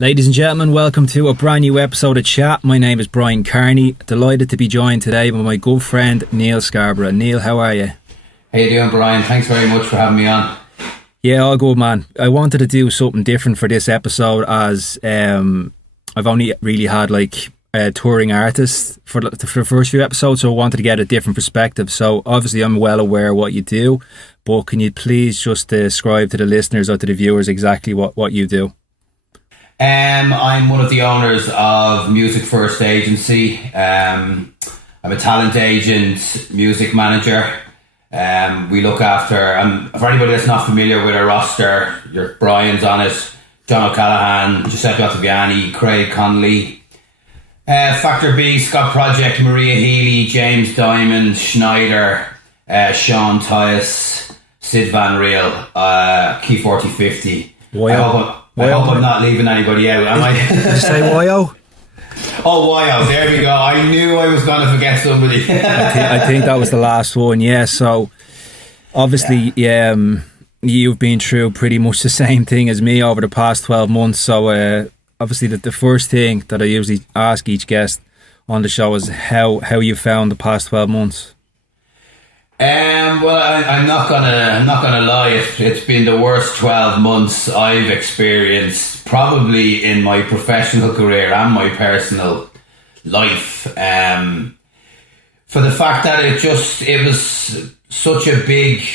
Ladies and gentlemen, welcome to a brand new episode of Chat. My name is Bryan Kearney. Delighted to be joined today by my good friend Neal Scarborough. Neal, how are you? How you doing, Brian? Thanks very much for having me on. Yeah, all good, man. I wanted to do something different for this episode as I've only really had touring artists for the first few episodes, so I wanted to get a different perspective. So obviously I'm well aware of what you do, but can you please just describe to the listeners or to the viewers exactly what you do? I'm one of the owners of Music First Agency. I'm a talent agent, music manager. We look after, for anybody that's not familiar with our roster, your Brian's on it, John O'Callaghan, Giuseppe Ottaviani, Craig Connolly, Factor B, Scott Project, Maria Healy, James Diamond, Schneider, Sean Tyus, Sid Van Riel, Key 4050. I hope I'm not leaving anybody out, am I? Did you say YO? Oh, YO, there we go. I knew I was going to forget somebody. I think that was the last one, yeah. So, obviously, you've been through pretty much the same thing as me over the past 12 months. So, obviously, the first thing that I usually ask each guest on the show is how you found the past 12 months. Well, I'm not gonna lie. It's been the worst 12 months I've experienced, probably in my professional career and my personal life. For the fact that it was such a big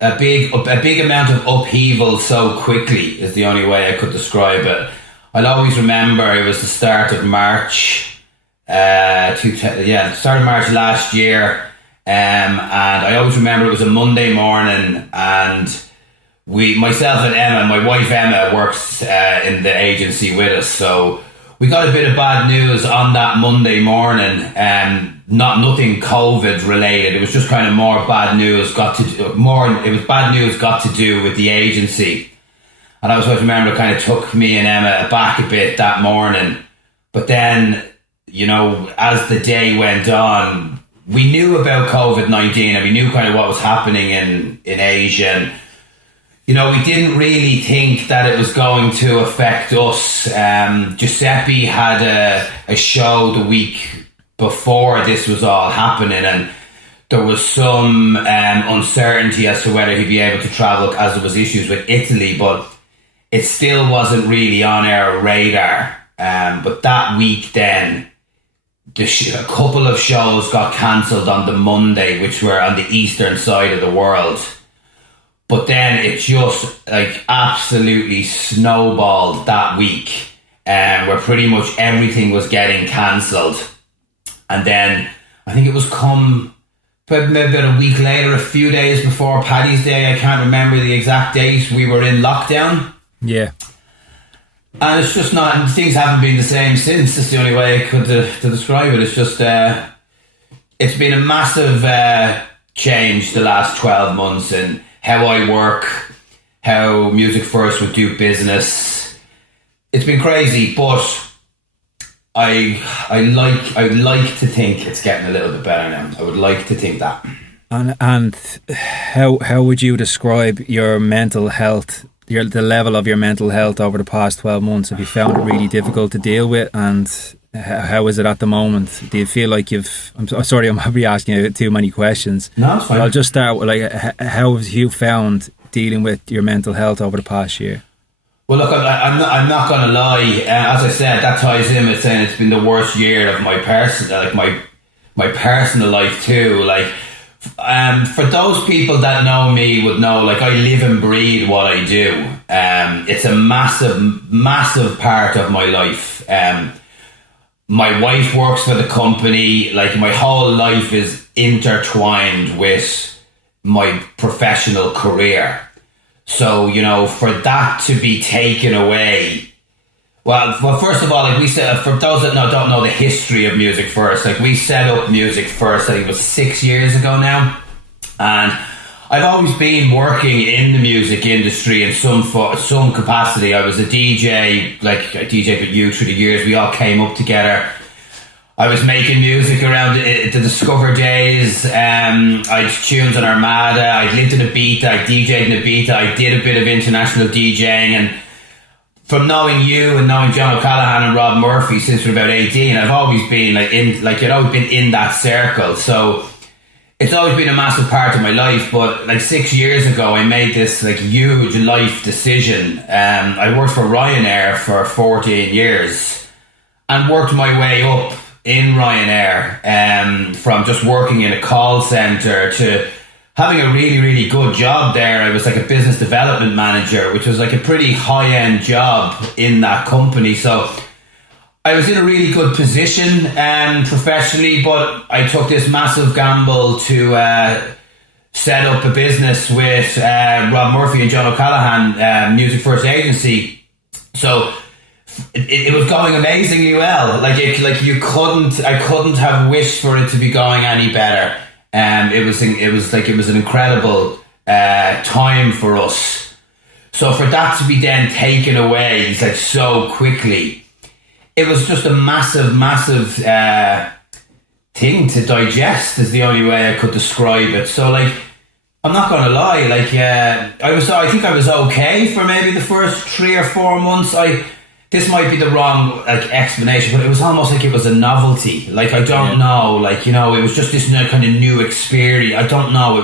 amount of upheaval so quickly is the only way I could describe it. I'll always remember it was the start of March, start of March last year. And I always remember it was a Monday morning, and myself and Emma, my wife Emma, works in the agency with us. So we got a bit of bad news on that Monday morning, nothing COVID related. It was just kind of more bad news got to do with the agency. And I always remember it kind of took me and Emma back a bit that morning. But then, as the day went on, we knew about COVID-19 and we knew kind of what was happening in Asia. And, we didn't really think that it was going to affect us. Giuseppe had a show the week before this was all happening, and there was some uncertainty as to whether he'd be able to travel as there was issues with Italy, but it still wasn't really on our radar. But that week then, a couple of shows got cancelled on the Monday, which were on the eastern side of the world. But then it just absolutely snowballed that week, where pretty much everything was getting cancelled. And then I think it was maybe about a week later, a few days before Paddy's Day, I can't remember the exact date, we were in lockdown. Yeah. And it's just not, things haven't been the same since. That's the only way I could to describe it. It's just, it's been a massive change the last 12 months in how I work, how Music First would do business. It's been crazy, but I like to think it's getting a little bit better now. I would like to think that. And how would you describe your mental health? The level of your mental health over the past 12 months, have you found it really difficult to deal with, and how is it at the moment? Do you feel like I'm sorry, I'm probably asking you too many questions. No, it's fine. But I'll just start with how have you found dealing with your mental health over the past year? Well, look, I'm not going to lie. As I said, that ties in with saying it's been the worst year of my my personal life too. For those people that know me would know, I live and breathe what I do. It's a massive part of my life. My wife works for the company. My whole life is intertwined with my professional career. So, for that to be taken away. Well, first of all, we said, for those that don't know the history of Music First, we set up Music First, I think it was 6 years ago now. And I've always been working in the music industry in some capacity. I was a DJ, I DJed with you through the years. We all came up together. I was making music around the Discover days. I'd tunes on Armada. I lived in Ibiza. I DJed in Ibiza. I did a bit of international DJing, and from knowing you and knowing John O'Callaghan and Rob Murphy since we're about 18, I've always been you'd always been in that circle. So it's always been a massive part of my life. But like 6 years ago, I made this like huge life decision. I worked for Ryanair for 14 years and worked my way up in Ryanair, from just working in a call centre to having a really, really good job there. I was like a business development manager, which was like a pretty high-end job in that company. So I was in a really good position professionally, but I took this massive gamble to set up a business with Rob Murphy and John O'Callaghan, Music First Agency. So it was going amazingly well. I couldn't have wished for it to be going any better. It was an incredible time for us. So for that to be then taken away like so quickly, it was just a massive thing to digest. Is the only way I could describe it. So like, I'm not gonna lie. I think I was okay for maybe the first 3 or 4 months. This might be the wrong explanation, but it was almost like it was a novelty. Like, I don't know, it was just this kind of new experience. I don't know.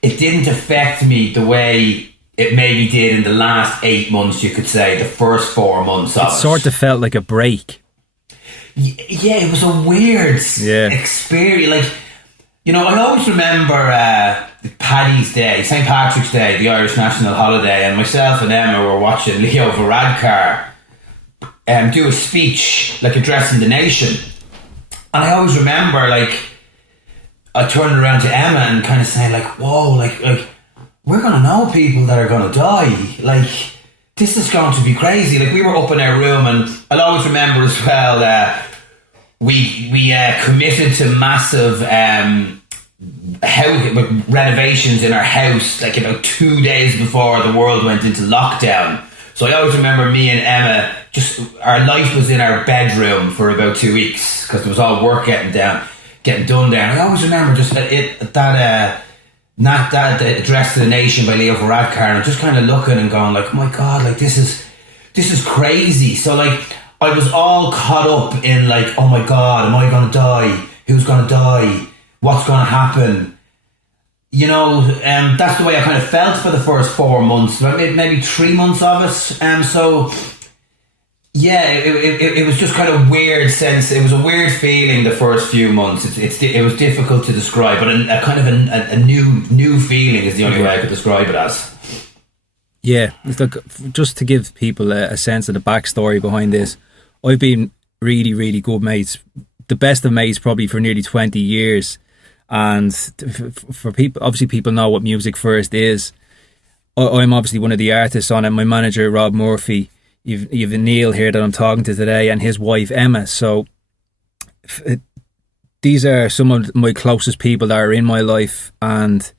It didn't affect me the way it maybe did in the last 8 months, you could say, the first 4 months of it. It sort of felt like a break. Yeah, it was a weird experience. I always remember Paddy's Day, St. Patrick's Day, the Irish national holiday, and myself and Emma were watching Leo Varadkar do a speech, addressing the nation. And I always remember, I turned around to Emma and kind of saying, whoa, we're going to know people that are going to die. This is going to be crazy. We were up in our room, and I'll always remember as well, we committed to massive renovations in our house, about 2 days before the world went into lockdown. So I always remember me and Emma, our life was in our bedroom for about 2 weeks because there was all work getting done there. And I always remember just that address to the nation by Leo Varadkar, and just kind of looking and going oh my God, this is crazy. So I was all caught up in oh my God, am I going to die? Who's going to die? What's going to happen? That's the way I kind of felt for the first 4 months, maybe 3 months of it. So yeah, it was just kind of weird sense. It was a weird feeling the first few months. It was difficult to describe, but a kind of a new feeling is the only way I could describe it as. Yeah, just to give people a sense of the backstory behind this, I've been really, really good mates, the best of mates probably for nearly 20 years. And for people, obviously people know what Music First is. I'm obviously one of the artists on it. My manager, Rob Murphy, you've Neal here that I'm talking to today, and his wife, Emma. So these are some of my closest people that are in my life, and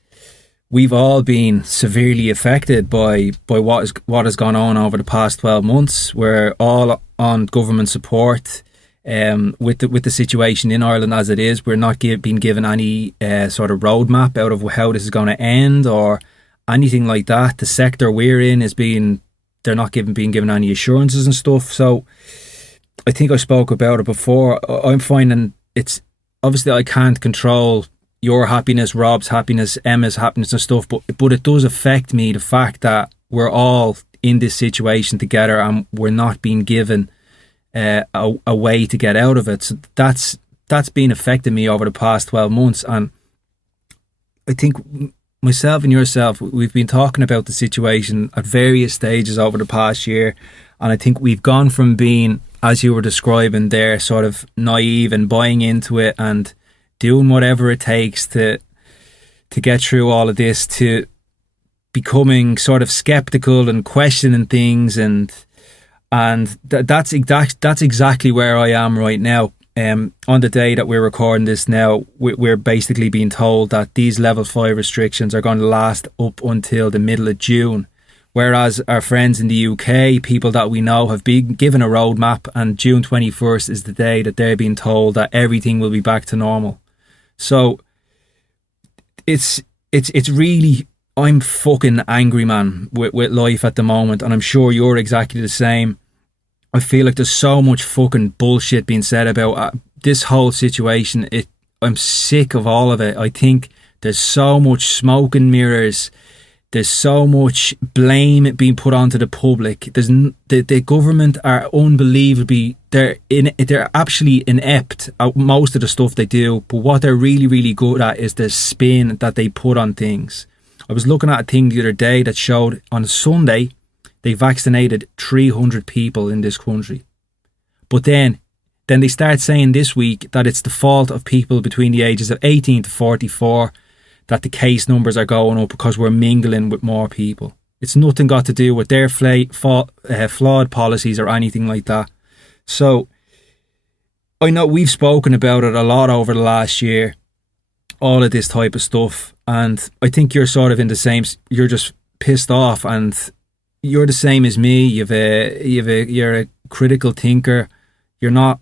we've all been severely affected by what has gone on over the past 12 months. We're all on government support. With the situation in Ireland as it is, we're not being given any sort of roadmap out of how this is going to end or anything like that. The sector we're in they're not being given any assurances and stuff. So I think I spoke about it before. I'm finding it's obviously I can't control your happiness, Rob's happiness, Emma's happiness and stuff, but it does affect me, the fact that we're all in this situation together and we're not being given a way to get out of it. So that's been affecting me over the past 12 months. And I think myself and yourself, we've been talking about the situation at various stages over the past year, and I think we've gone from being, as you were describing there, sort of naive and buying into it and doing whatever it takes to get through all of this, to becoming sort of skeptical and questioning things, and that's exactly where I am right now. On the day that we're recording this now, we're basically being told that these level 5 restrictions are going to last up until the middle of June, whereas our friends in the UK, people that we know, have been given a roadmap, and June 21st is the day that they're being told that everything will be back to normal. So it's really I'm fucking angry, man, with life at the moment, and I'm sure you're exactly the same. I feel like there's so much fucking bullshit being said about this whole situation. I'm sick of all of it. I think there's so much smoke and mirrors. There's so much blame being put onto the public. The government are unbelievably, they're actually inept at most of the stuff they do, but what they're really, really good at is the spin that they put on things. I was looking at a thing the other day that showed on Sunday they vaccinated 300 people in this country. But then they start saying this week that it's the fault of people between the ages of 18 to 44 that the case numbers are going up because we're mingling with more people. It's nothing got to do with their flawed policies or anything like that. So I know we've spoken about it a lot over the last year, all of this type of stuff, and I think you're sort of in the same, you're just pissed off, and you're the same as me. You're a critical thinker. You're not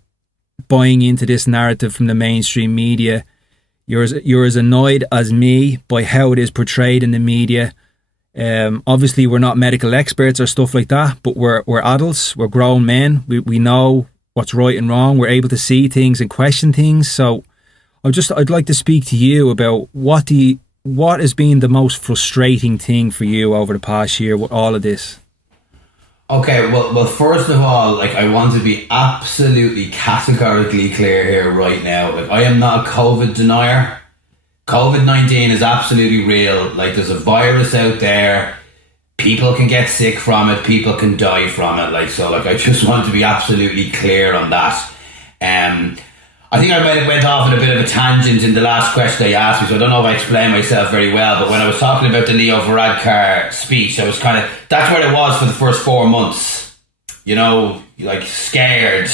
buying into this narrative from the mainstream media. You're as annoyed as me by how it is portrayed in the media. Obviously we're not medical experts or stuff like that, but we're adults, we're grown men, we know what's right and wrong, we're able to see things and question things. So I'd like to speak to you about what has been the most frustrating thing for you over the past year with all of this. Okay, well, first of all, like, I want to be absolutely categorically clear here right now. Like, I am not a COVID denier. COVID-19 is absolutely real. Like, there's a virus out there. People can get sick from it. People can die from it. Like, so, like, I just want to be absolutely clear on that. I think I might have went off on a bit of a tangent in the last question they asked me, so I don't know if I explained myself very well, but when I was talking about the Leo Varadkar speech, I was that's where it was for the first 4 months. You know, like, scared,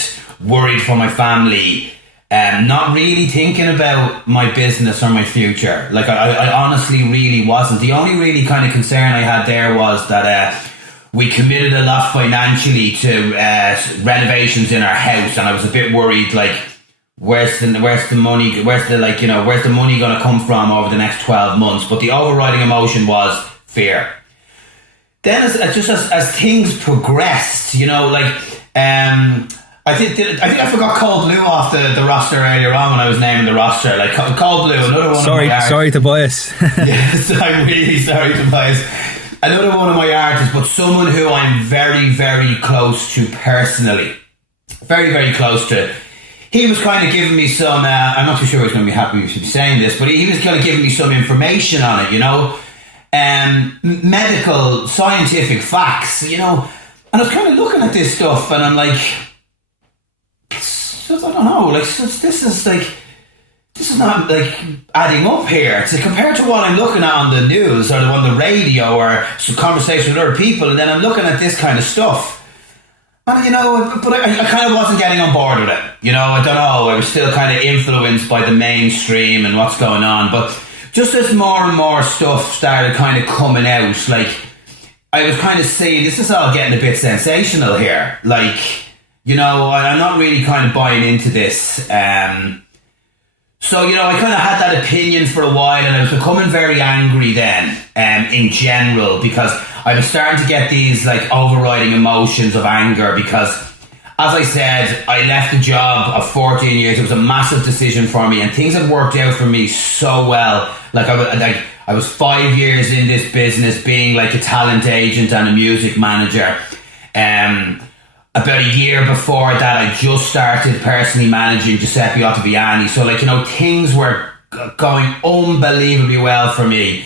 worried for my family, not really thinking about my business or my future. Like, I honestly really wasn't. The only really kind of concern I had there was that we committed a lot financially to renovations in our house, and I was a bit worried, like, where's the money going to come from over the next 12 months? But the overriding emotion was fear. Then as things progressed, you know, like, I think I forgot Cold Blue off the roster earlier on when I was naming the roster. Like, Cold Blue, another one. Sorry, Tobias. Yes, I'm really sorry, Tobias. Another one of my artists, but someone who I'm very, very close to personally. Very, very close to. He was kind of giving me some, I'm not too sure he's going to be happy with me saying this, but he was kind of giving me some information on it, you know, medical, scientific facts, you know, and I was kind of looking at this stuff and I'm like, I don't know, like, this is not, like, adding up here. To compared to what I'm looking at on the news or on the radio or some conversation with other people, and then I'm looking at this kind of stuff. And, you know, but I kind of wasn't getting on board with it. You know, I don't know. I was still kind of influenced by the mainstream and what's going on. But just as more and more stuff started kind of coming out, like, I was kind of seeing, this is all getting a bit sensational here. Like, you know, I'm not really kind of buying into this. So, you know, I kind of had that opinion for a while, and I was becoming very angry then, in general, because I was starting to get these, like, overriding emotions of anger because, as I said, I left a job of 14 years. It was a massive decision for me, and things had worked out for me so well. Like, I was 5 years in this business, being like a talent agent and a music manager. About a year before that, I just started personally managing Giuseppe Ottaviani. So, like, you know, things were going unbelievably well for me.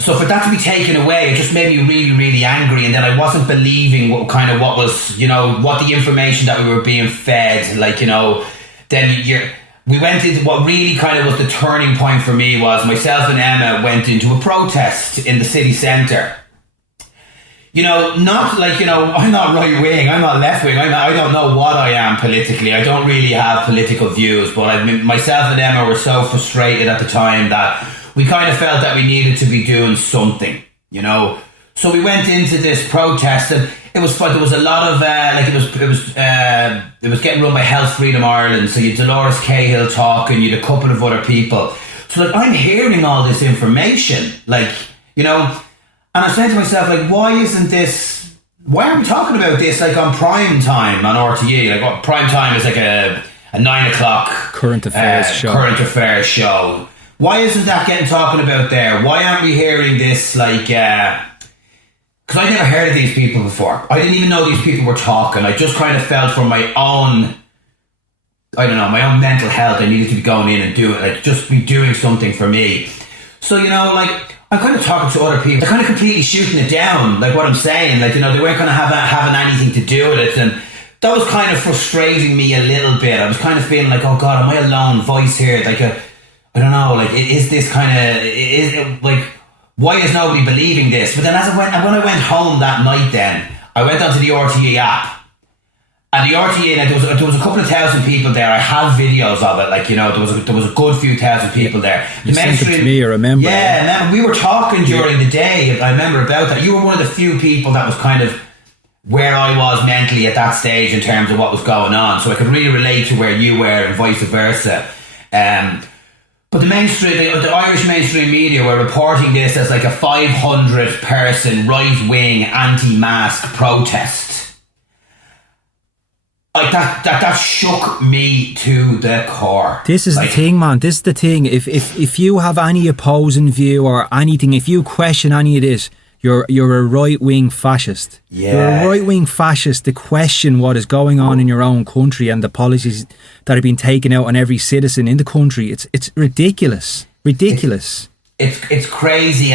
So for that to be taken away, it just made me really, really angry. And then I wasn't believing what was, you know, what the information that we were being fed. Like, you know, then we went into what really kind of was the turning point for me was myself and Emma went into a protest in the city centre. You know, not like, you know, I'm not right wing, I'm not left wing, I don't know what I am politically. I don't really have political views, but myself and Emma were so frustrated at the time that we kind of felt that we needed to be doing something, you know. So we went into this protest, and it was fun. There was a lot of it was getting run by Health Freedom Ireland. So you had Dolores Cahill talking, you had a couple of other people. So like I'm hearing all this information, like, you know, and I'm saying to myself, like, why aren't we talking about this like on prime time on RTE? Like what prime time is like a 9 o'clock current affairs show. Why isn't that getting talking about there? Why aren't we hearing this like because I never heard of these people before. I didn't even know these people were talking. I just kind of felt for my own, I don't know, my own mental health, I needed to be going in and do it, like just be doing something for me. So, you know, like I'm kind of talking to other people. They're kind of completely shooting it down, like what I'm saying. Like, you know, they weren't kind of having anything to do with it. And that was kind of frustrating me a little bit. I was kind of feeling like, oh God, am I a lone voice here? Like, I don't know, like, is this kind of, like, why is nobody believing this? But then when I went home that night then, I went onto the RTE app. And the RTE, like, there was a couple of thousand people there. I have videos of it, like, you know, there was a good few thousand people there. You sent it to me, I remember. Yeah, we were talking during the day. I remember about that. You were one of the few people that was kind of where I was mentally at that stage in terms of what was going on. So I could really relate to where you were and vice versa. But the Irish mainstream media were reporting this as like a 500-person right-wing anti-mask protest. Like that shook me to the core. This is the thing, man. This is the thing. If you have any opposing view or anything, if you question any of this, you're a right-wing fascist. Yeah. You're a right-wing fascist to question what is going on in your own country and the policies that are being taken out on every citizen in the country. It's ridiculous. Ridiculous. It's crazy.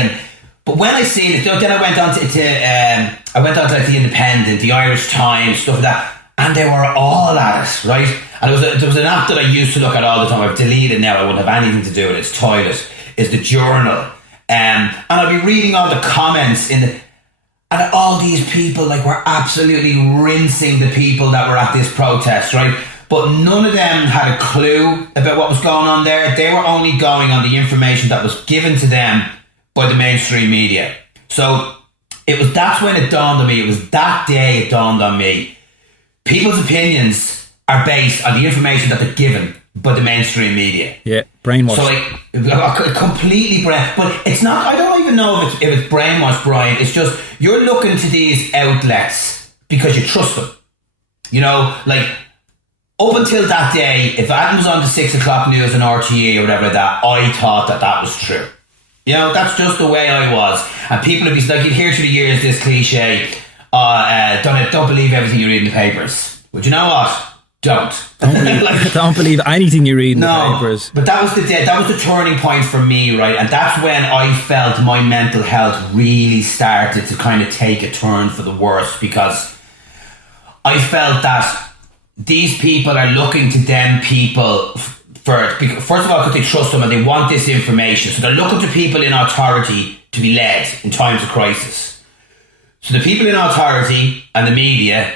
But when I seen it, then I went on to like the Independent, the Irish Times, stuff like that. And they were all at it, right? And there was an app that I used to look at all the time. I've deleted now. I wouldn't have anything to do with it. It's Toilet. Is the Journal. And I'd be reading all the comments and all these people like were absolutely rinsing the people that were at this protest, right? But none of them had a clue about what was going on there. They were only going on the information that was given to them by the mainstream media. So that's when it dawned on me. It was that day it dawned on me. People's opinions are based on the information that they're given by the mainstream media. Yeah, brainwashed. So like completely but it's not. I don't even know if it's brainwashed, Brian. It's just you're looking to these outlets because you trust them. You know, like up until that day, if Adam was on the 6 o'clock news and RTE or whatever that, I thought that was true. You know, that's just the way I was. And people would be like, you'd hear through the years this cliche. Don't believe everything you read in the papers. But you know what? Don't believe anything you read in the papers. But that was the turning point for me, right? And that's when I felt my mental health really started to kind of take a turn for the worse, because I felt that these people are looking to them people first of all because they trust them and they want this information. So they're looking to people in authority to be led in times of crisis. So the people in authority and the media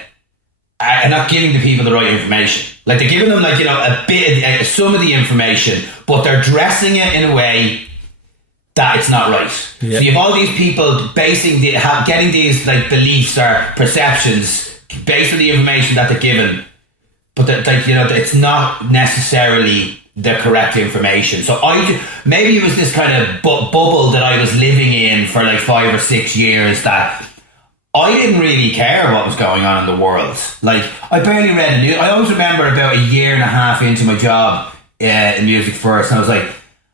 are not giving the people the right information. Like they're giving them, like, you know, some of the information, but they're dressing it in a way that it's not right. Yeah. So you have all these people getting these like beliefs or perceptions based on the information that they're given, but that, you know, it's not necessarily the correct information. So maybe it was this kind of bubble that I was living in for like 5 or 6 years that I didn't really care what was going on in the world. Like, I barely read the news. I always remember about a year and a half into my job in Music First, and I was like,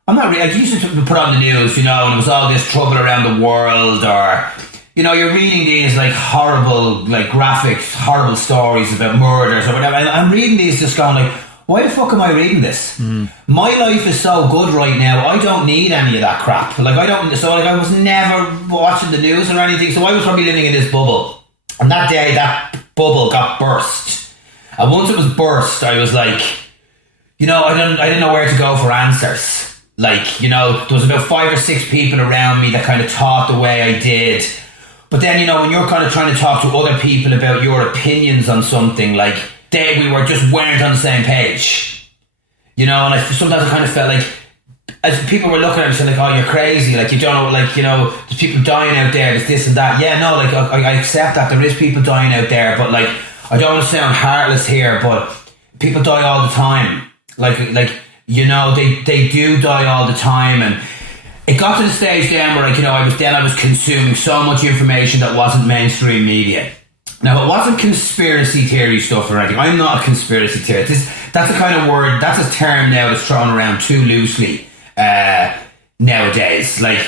I'm not really, I used to put on the news, you know, and it was all this trouble around the world, or, you know, you're reading these like horrible, like graphic, horrible stories about murders or whatever. And I'm reading these just going like, why the fuck am I reading this? My life is so good right now. I don't need any of that crap. Like I was never watching the news or anything. So I was probably living in this bubble. And that day, that bubble got burst. And once it was burst, I was like, you know, I didn't know where to go for answers. Like, you know, there was about 5 or 6 people around me that kind of thought the way I did. But then, you know, when you're kind of trying to talk to other people about your opinions on something, like, we weren't on the same page, you know. And sometimes I kind of felt like, as people were looking at me saying like, oh, you're crazy, like, you don't know, like, you know, there's people dying out there, there's this and that. Yeah, no, like, I accept that there is people dying out there, but like, I don't want to sound heartless here, but people die all the time. Like You know, they do die all the time, and it got to the stage then where, like, you know, I was consuming so much information that wasn't mainstream media. Now, it wasn't conspiracy theory stuff or anything. I'm not a conspiracy theorist. That's a kind of word, that's a term now that's thrown around too loosely nowadays. Like,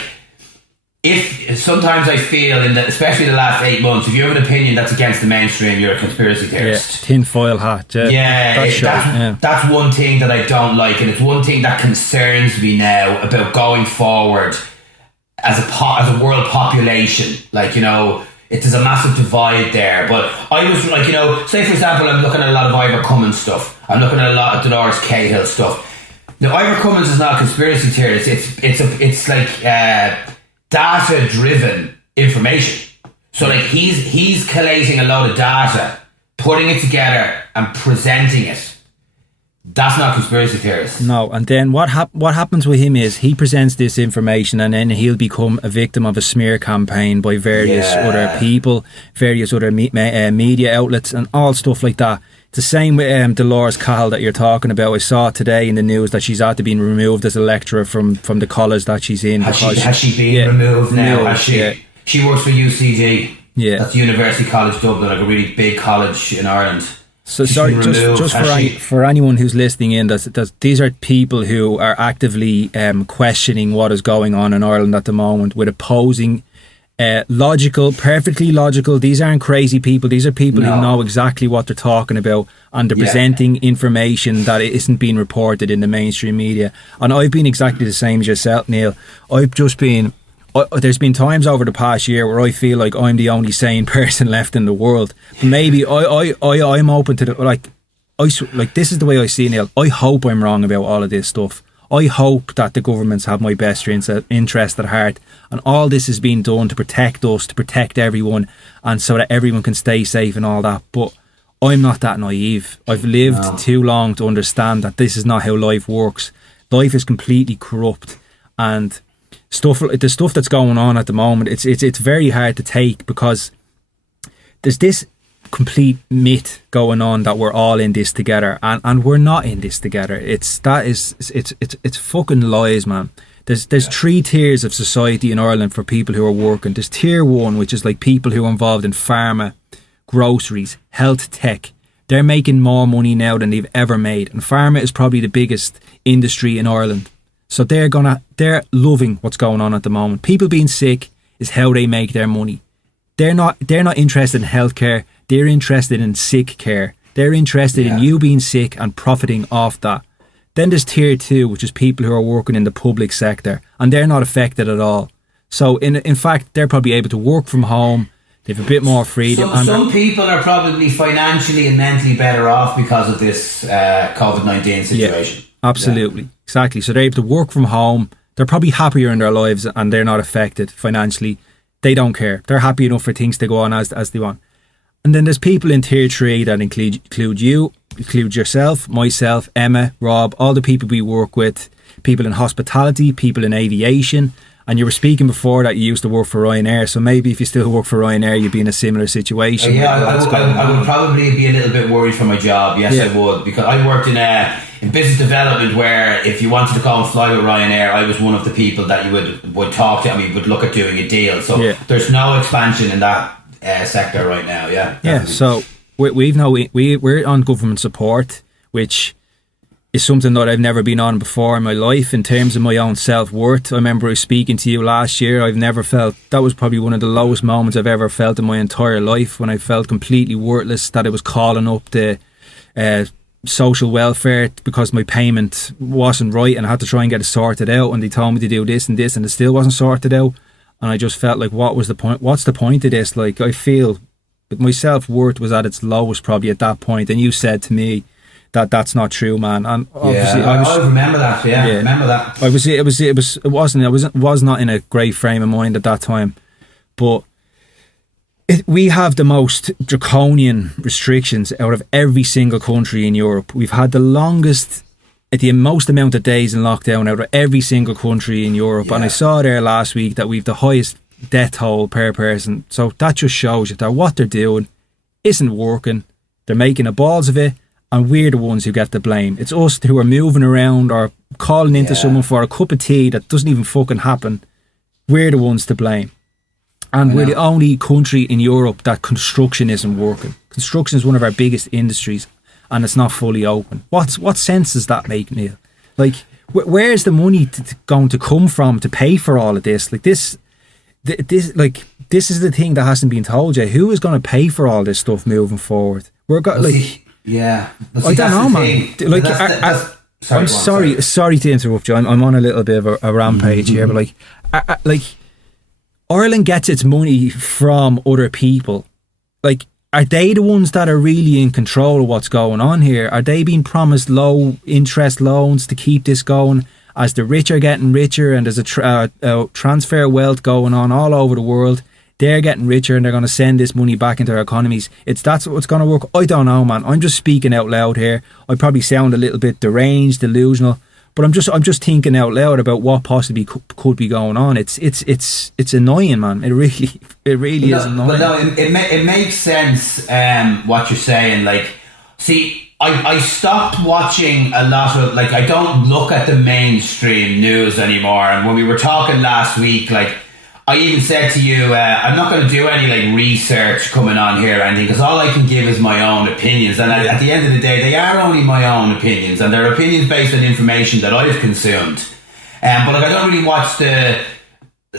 if sometimes I feel, especially the last 8 months, if you have an opinion that's against the mainstream, you're a conspiracy theorist. Yeah, tinfoil hat. That's one thing that I don't like, and it's one thing that concerns me now about going forward as a world population. Like, you know, there's a massive divide there. But I was like, you know, say for example, I'm looking at a lot of Ivor Cummins stuff. I'm looking at a lot of Dolores Cahill stuff. Now, Ivor Cummins is not a conspiracy theorist. It's like data-driven information. So like he's collating a load of data, putting it together and presenting it. That's not conspiracy theorists. No, and then what happens with him is he presents this information, and then he'll become a victim of a smear campaign by various other people, various other media outlets, and all stuff like that. It's the same with Dolores Cahill that you're talking about. I saw today in the news that she's after being removed as a lecturer from the college that she's in. Has she been removed now? Has she? Yeah. She works for UCD. Yeah, that's University College Dublin, like a really big college in Ireland. So sorry, just for anyone who's listening in, these are people who are actively questioning what is going on in Ireland at the moment with opposing, perfectly logical. These aren't crazy people. These are people who know exactly what they're talking about, and they're presenting information that isn't being reported in the mainstream media. And I've been exactly the same as yourself, Neal. I've just been... there's been times over the past year where I feel like I'm the only sane person left in the world. Maybe I'm open to this is the way I see it, Neal. I hope I'm wrong about all of this stuff. I hope that the governments have my best interest at heart, and all this is being done to protect us, to protect everyone, and so that everyone can stay safe and all that. But I'm not that naive. I've lived too long to understand that this is not how life works. Life is completely corrupt, and the stuff that's going on at the moment, it's very hard to take, because there's this complete myth going on that we're all in this together, and we're not in this together. It's fucking lies, man. There's 3 tiers of society in Ireland for people who are working. There's tier 1, which is like people who are involved in pharma, groceries, health tech. They're making more money now than they've ever made, and pharma is probably the biggest industry in Ireland. So they're loving what's going on at the moment. People being sick is how they make their money. They're not interested in healthcare. They're interested in sick care. They're interested in you being sick and profiting off that. Then there's tier 2, which is people who are working in the public sector, and they're not affected at all. So in fact, they're probably able to work from home. They have a bit more freedom. Some people are probably financially and mentally better off because of this COVID-19 situation. Yeah, absolutely. Yeah. Exactly. So they're able to work from home. They're probably happier in their lives, and they're not affected financially. They don't care. They're happy enough for things to go on as they want. And then there's people in tier 3 that include yourself, myself, Emma, Rob, all the people we work with, people in hospitality, people in aviation. And you were speaking before that you used to work for Ryanair, so maybe if you still work for Ryanair, you'd be in a similar situation. I would probably be a little bit worried for my job. Yes, I would, because I worked in business development, where if you wanted to go and fly with Ryanair, I was one of the people that you would talk to. I mean, would look at doing a deal. So there's no expansion in that sector right now. Yeah. So we're on government support, which is something that I've never been on before in my life in terms of my own self-worth. I remember I was speaking to you last year. I've never felt, that was probably one of the lowest moments I've ever felt in my entire life, when I felt completely worthless, that I was calling up the social welfare because my payment wasn't right and I had to try and get it sorted out, and they told me to do this and this and it still wasn't sorted out, and I just felt like, what's the point of this? Like, I feel my self-worth was at its lowest probably at that point, and you said to me that's not true, man. And obviously I remember that. Remember that. Obviously I was not in a great frame of mind at that time, but we have the most draconian restrictions out of every single country in Europe. We've had the most amount of days in lockdown out of every single country in Europe. And I saw there last week that we've the highest death toll per person. So that just shows you that what they're doing isn't working. They're making a balls of it, and we're the ones who get the blame. It's us who are moving around or calling into someone for a cup of tea that doesn't even fucking happen. We're the ones to blame. And we're the only country in Europe that construction isn't working. Construction is one of our biggest industries, and it's not fully open. What sense does that make, Neil? Like, where's the money going to come from to pay for all of this? Like this is the thing that hasn't been told yet. Who is going to pay for all this stuff moving forward? I don't know, man. Like, I'm sorry to interrupt you. I'm on a little bit of a rampage here, but like Ireland gets its money from other people. Like, are they the ones that are really in control of what's going on here? Are they being promised low interest loans to keep this going as the rich are getting richer and there's a transfer of wealth going on all over the world? They're getting richer and they're going to send this money back into our economies. That's what's going to work. I don't know, man. I'm just speaking out loud here. I probably sound a little bit deranged, delusional, but I'm just thinking out loud about what possibly could be going on. It's annoying, man. It really is annoying. But no, it makes sense what you're saying. Like, see, I stopped watching a lot of, like, I don't look at the mainstream news anymore. And when we were talking last week, like, I even said to you, I'm not going to do any like research coming on here or anything, because all I can give is my own opinions, and at the end of the day, they are only my own opinions, and they're opinions based on information that I've consumed. But like, I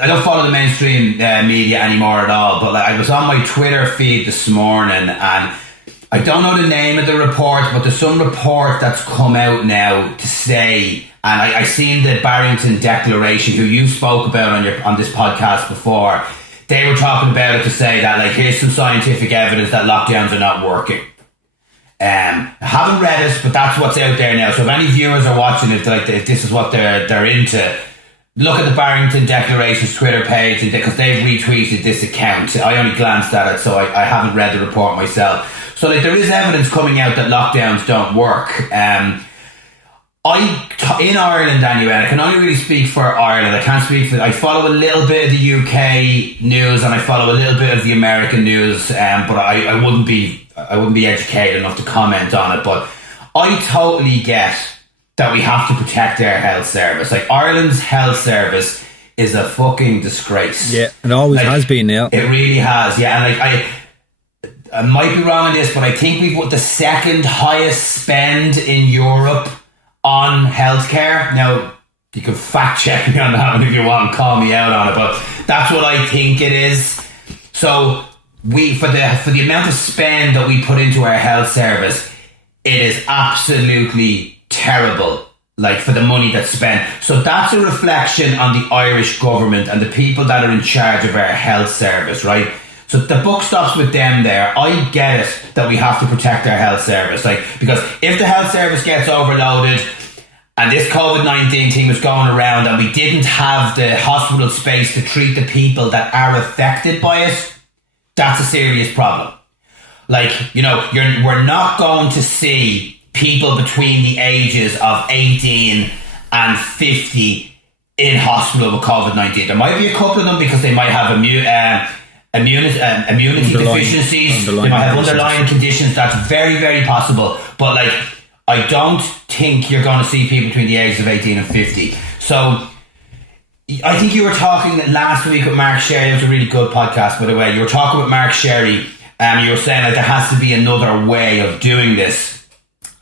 don't follow the mainstream media anymore at all. But like, I was on my Twitter feed this morning, and I don't know the name of the report, but there's some report that's come out now to say. And I seen the Barrington Declaration, who you spoke about on this podcast before. They were talking about it to say that, like, here's some scientific evidence that lockdowns are not working. I haven't read it, but that's what's out there now. So if any viewers are watching it, like, if this is what they're into, look at the Barrington Declaration's Twitter page, because they've retweeted this account. I only glanced at it, so I haven't read the report myself. So like, there is evidence coming out that lockdowns don't work. In Ireland anyway, I can only really speak for Ireland. I can't speak for. I follow a little bit of the UK news and I follow a little bit of the American news, but I wouldn't be educated enough to comment on it. But I totally get that we have to protect our health service. Like, Ireland's health service is a fucking disgrace. Yeah, it always has been. Now it really has. Yeah, and like I might be wrong on this, but I think we've got the second highest spend in Europe on healthcare. Now, you can fact check me on that one if you want and call me out on it, but that's what I think it is. So for the amount of spend that we put into our health service, it is absolutely terrible, like, for the money that's spent. So that's a reflection on the Irish government and the people that are in charge of our health service, right? So the buck stops with them there. I get it that we have to protect our health service, like, because if the health service gets overloaded and this COVID-19 thing was going around and we didn't have the hospital space to treat the people that are affected by it, that's a serious problem. Like, you know, we're not going to see people between the ages of 18 and 50 in hospital with COVID-19. There might be a couple of them because they might have immunity deficiencies. They might have underlying conditions. That's very, very possible. But like, I don't think you're going to see people between the ages of 18 and 50. So I think you were talking last week with Mark Sherry. It was a really good podcast, by the way. You were talking with Mark Sherry, and you were saying that there has to be another way of doing this.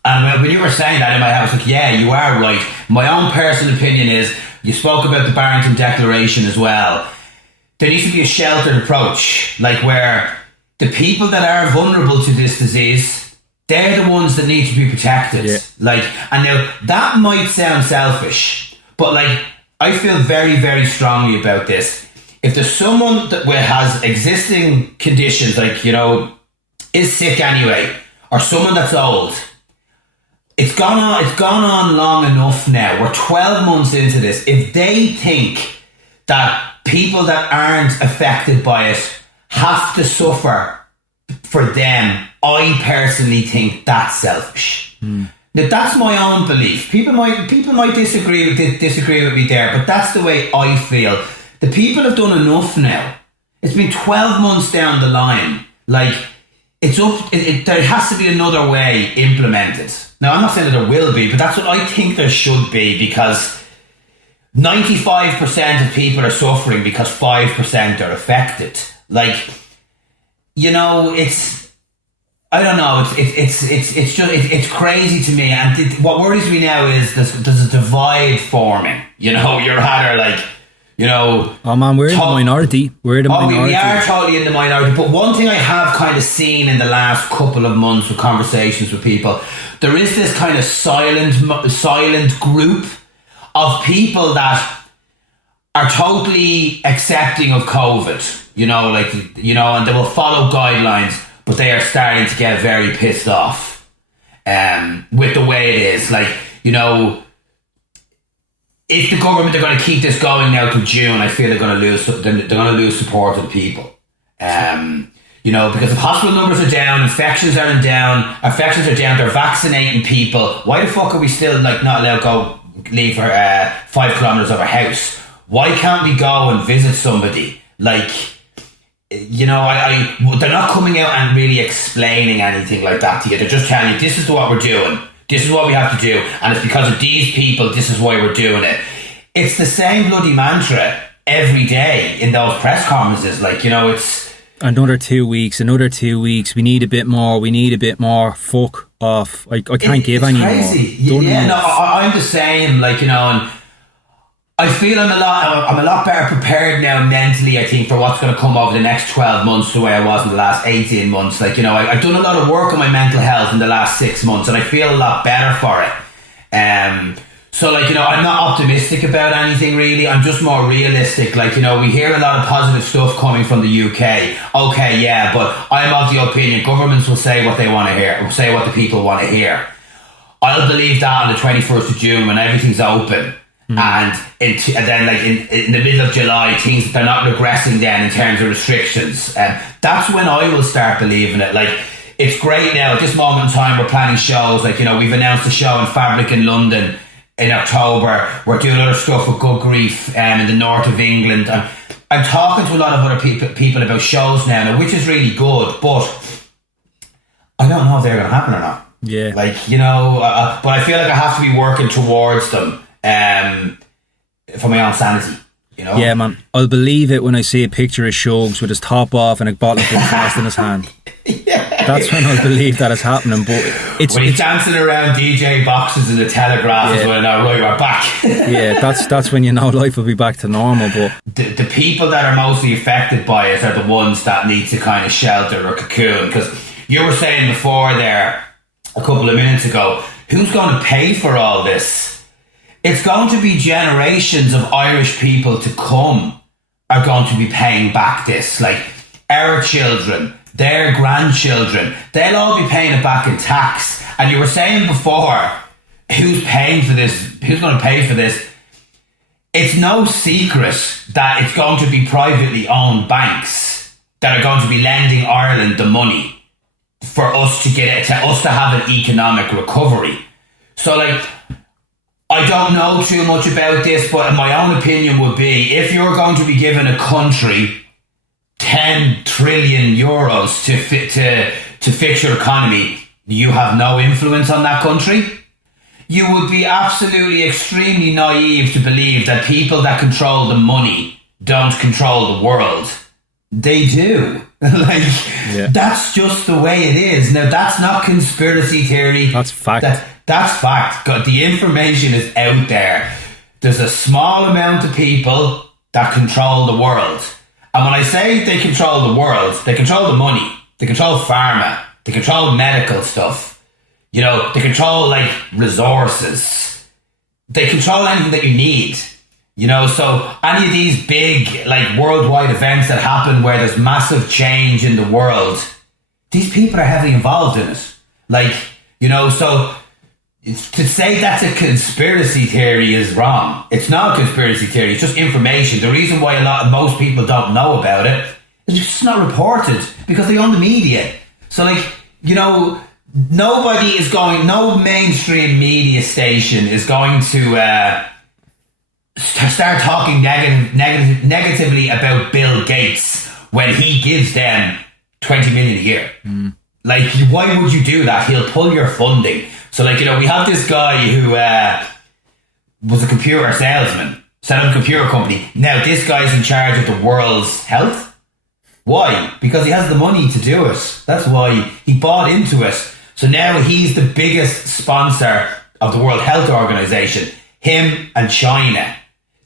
And when you were saying that in my head, I was like, yeah, you are right. My own personal opinion is, you spoke about the Barrington Declaration as well. There needs to be a sheltered approach, like, where the people that are vulnerable to this disease, they're the ones that need to be protected. Yeah. Like, and now that might sound selfish, but like, I feel very, very strongly about this. If there's someone that has existing conditions, like, you know, is sick anyway, or someone that's old, it's gone on long enough now. We're 12 months into this. If they think that people that aren't affected by it have to suffer for them, I personally think that's selfish. Now, that's my own belief. People might disagree with me there, but that's the way I feel. The people have done enough now. It's been 12 months down the line. Like, there has to be another way implemented. Now, I'm not saying that there will be, but that's what I think there should be, because 95% of people are suffering because 5% are affected. Like, you know, I don't know. It's crazy to me. And what worries me now is there's a divide forming. You know, you're either like, you know. Oh man, we're in the minority. We're the minority. We are totally in the minority. But one thing I have kind of seen in the last couple of months with conversations with people, there is this kind of silent group of people that are totally accepting of COVID. You know, like, you know, and they will follow guidelines. But they are starting to get very pissed off with the way it is. Like, you know, if the government are going to keep this going now to June, I feel they're going to lose support of the people. You know, because if hospital numbers are down, infections are down, they're vaccinating people. Why the fuck are we still like not allowed to leave for 5 kilometers of our house? Why can't we go and visit somebody? Like, you know, they're not coming out and really explaining anything like that to you. They're just telling you, this is what we're doing. This is what we have to do. And it's because of these people, this is why we're doing it. It's the same bloody mantra every day in those press conferences. Like, you know, it's... Another 2 weeks. We need a bit more. Fuck off. I can't give any more. It's crazy. Yeah, no, I'm the same. Like, you know, and I feel I'm a lot better prepared now mentally, I think, for what's going to come over the next 12 months the way I was in the last 18 months. Like, you know, I've done a lot of work on my mental health in the last 6 months, and I feel a lot better for it. So, like, you know, I'm not optimistic about anything really. I'm just more realistic. Like, you know, we hear a lot of positive stuff coming from the UK. Okay, yeah, but I'm of the opinion governments will say what they want to hear, will say what the people want to hear. I'll believe that on the 21st of June when everything's open. And then, like, in the middle of July, they're not regressing then in terms of restrictions. That's when I will start believing it. Like, it's great now. At this moment in time, we're planning shows. Like, you know, we've announced a show in Fabric in London in October. We're doing other stuff with Good Grief in the north of England. I'm talking to a lot of other people about shows now, which is really good. But I don't know if they're going to happen or not. Yeah. Like, you know, but I feel like I have to be working towards them. For my own sanity, you know. Yeah, man. I'll believe it when I see a picture of Shugs with his top off and a bottle of Belfast in his hand. Yeah. That's when I'll believe that is happening. But when he's dancing around DJ boxes in the Telegraph, is when I right, we're back. Yeah, that's when you know life will be back to normal. But the people that are mostly affected by it are the ones that need to kind of shelter or cocoon. Because you were saying before there a couple of minutes ago, who's going to pay for all this? It's going to be generations of Irish people to come are going to be paying back this. Like, our children, their grandchildren, they'll all be paying it back in tax. And you were saying before, who's paying for this? Who's going to pay for this? It's no secret that it's going to be privately owned banks that are going to be lending Ireland the money for us to get it, to us to have an economic recovery. So, like, I don't know too much about this, but my own opinion would be, if you're going to be giving a country 10 trillion euros to fix your economy, you have no influence on that country. You would be absolutely extremely naive to believe that people that control the money don't control the world. They do. That's just the way it is. Now, that's not conspiracy theory. That's fact. That's fact. God, the information is out there. There's a small amount of people that control the world. And when I say they control the world, they control the money. They control pharma. They control medical stuff. You know, they control, like, resources. They control anything that you need. You know, so any of these big, like, worldwide events that happen where there's massive change in the world, these people are heavily involved in it. Like, you know, so to say that's a conspiracy theory is wrong. It's not a conspiracy theory. It's just information. The reason why most people don't know about it is it's not reported because they own the media. So, like, you know, no mainstream media station is going to start talking negatively about Bill Gates when he gives them 20 million a year. Like, why would you do that? He'll pull your funding. So, like, we have this guy who was a computer salesman, set up a computer company. Now, this guy's in charge of the world's health. Why? Because he has the money to do it. That's why he bought into it. So now he's the biggest sponsor of the World Health Organization. Him and China.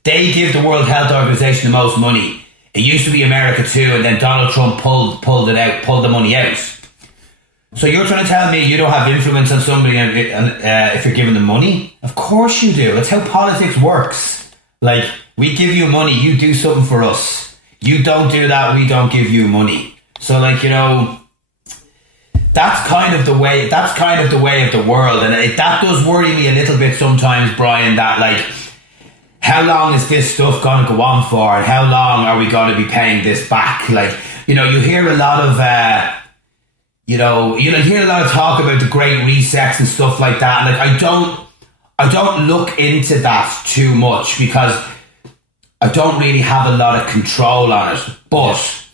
They give the World Health Organization the most money. It used to be America too, and then Donald Trump pulled the money out. So you're trying to tell me you don't have influence on somebody if you're giving them money? Of course you do. It's how politics works. Like, we give you money, you do something for us. You don't do that, we don't give you money. So, like, that's kind of the way of the world. And that does worry me a little bit sometimes, Brian, that, like, how long is this stuff going to go on for? And how long are we going to be paying this back? Like, you hear a lot of... you hear a lot of talk about the Great Resets and stuff like that. Like, I don't look into that too much because I don't really have a lot of control on it. But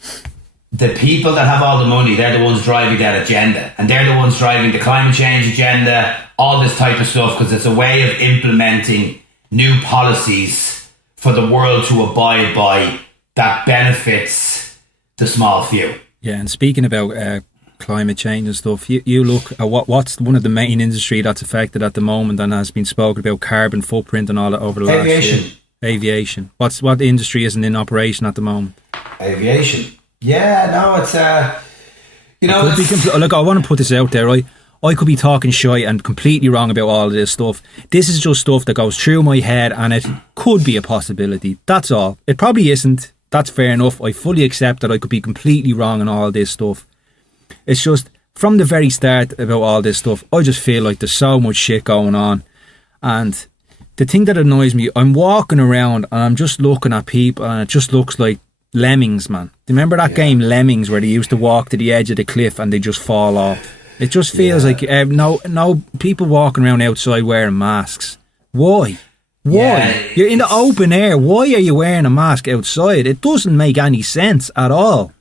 the people that have all the money, they're the ones driving that agenda. And they're the ones driving the climate change agenda, all this type of stuff, because it's a way of implementing new policies for the world to abide by that benefits the small few. Yeah, and speaking about climate change and stuff, you look at what's one of the main industry that's affected at the moment and has been spoken about, carbon footprint and all that over the last year. Aviation. What industry isn't in operation at the moment? Aviation. Yeah, no, it's look, I want to put this out there, right? I could be talking shit and completely wrong about all of this stuff. This is just stuff that goes through my head and it could be a possibility. That's all. It probably isn't. That's fair enough. I fully accept that I could be completely wrong on all this stuff. It's just, from the very start about all this stuff, I just feel like there's so much shit going on. And the thing that annoys me, I'm walking around and I'm just looking at people and it just looks like Lemmings, man. Do you remember that game Lemmings where they used to walk to the edge of the cliff and they just fall off? It just feels like no people walking around outside wearing masks. Why? Yeah, you're in the open air. Why are you wearing a mask outside? It doesn't make any sense at all.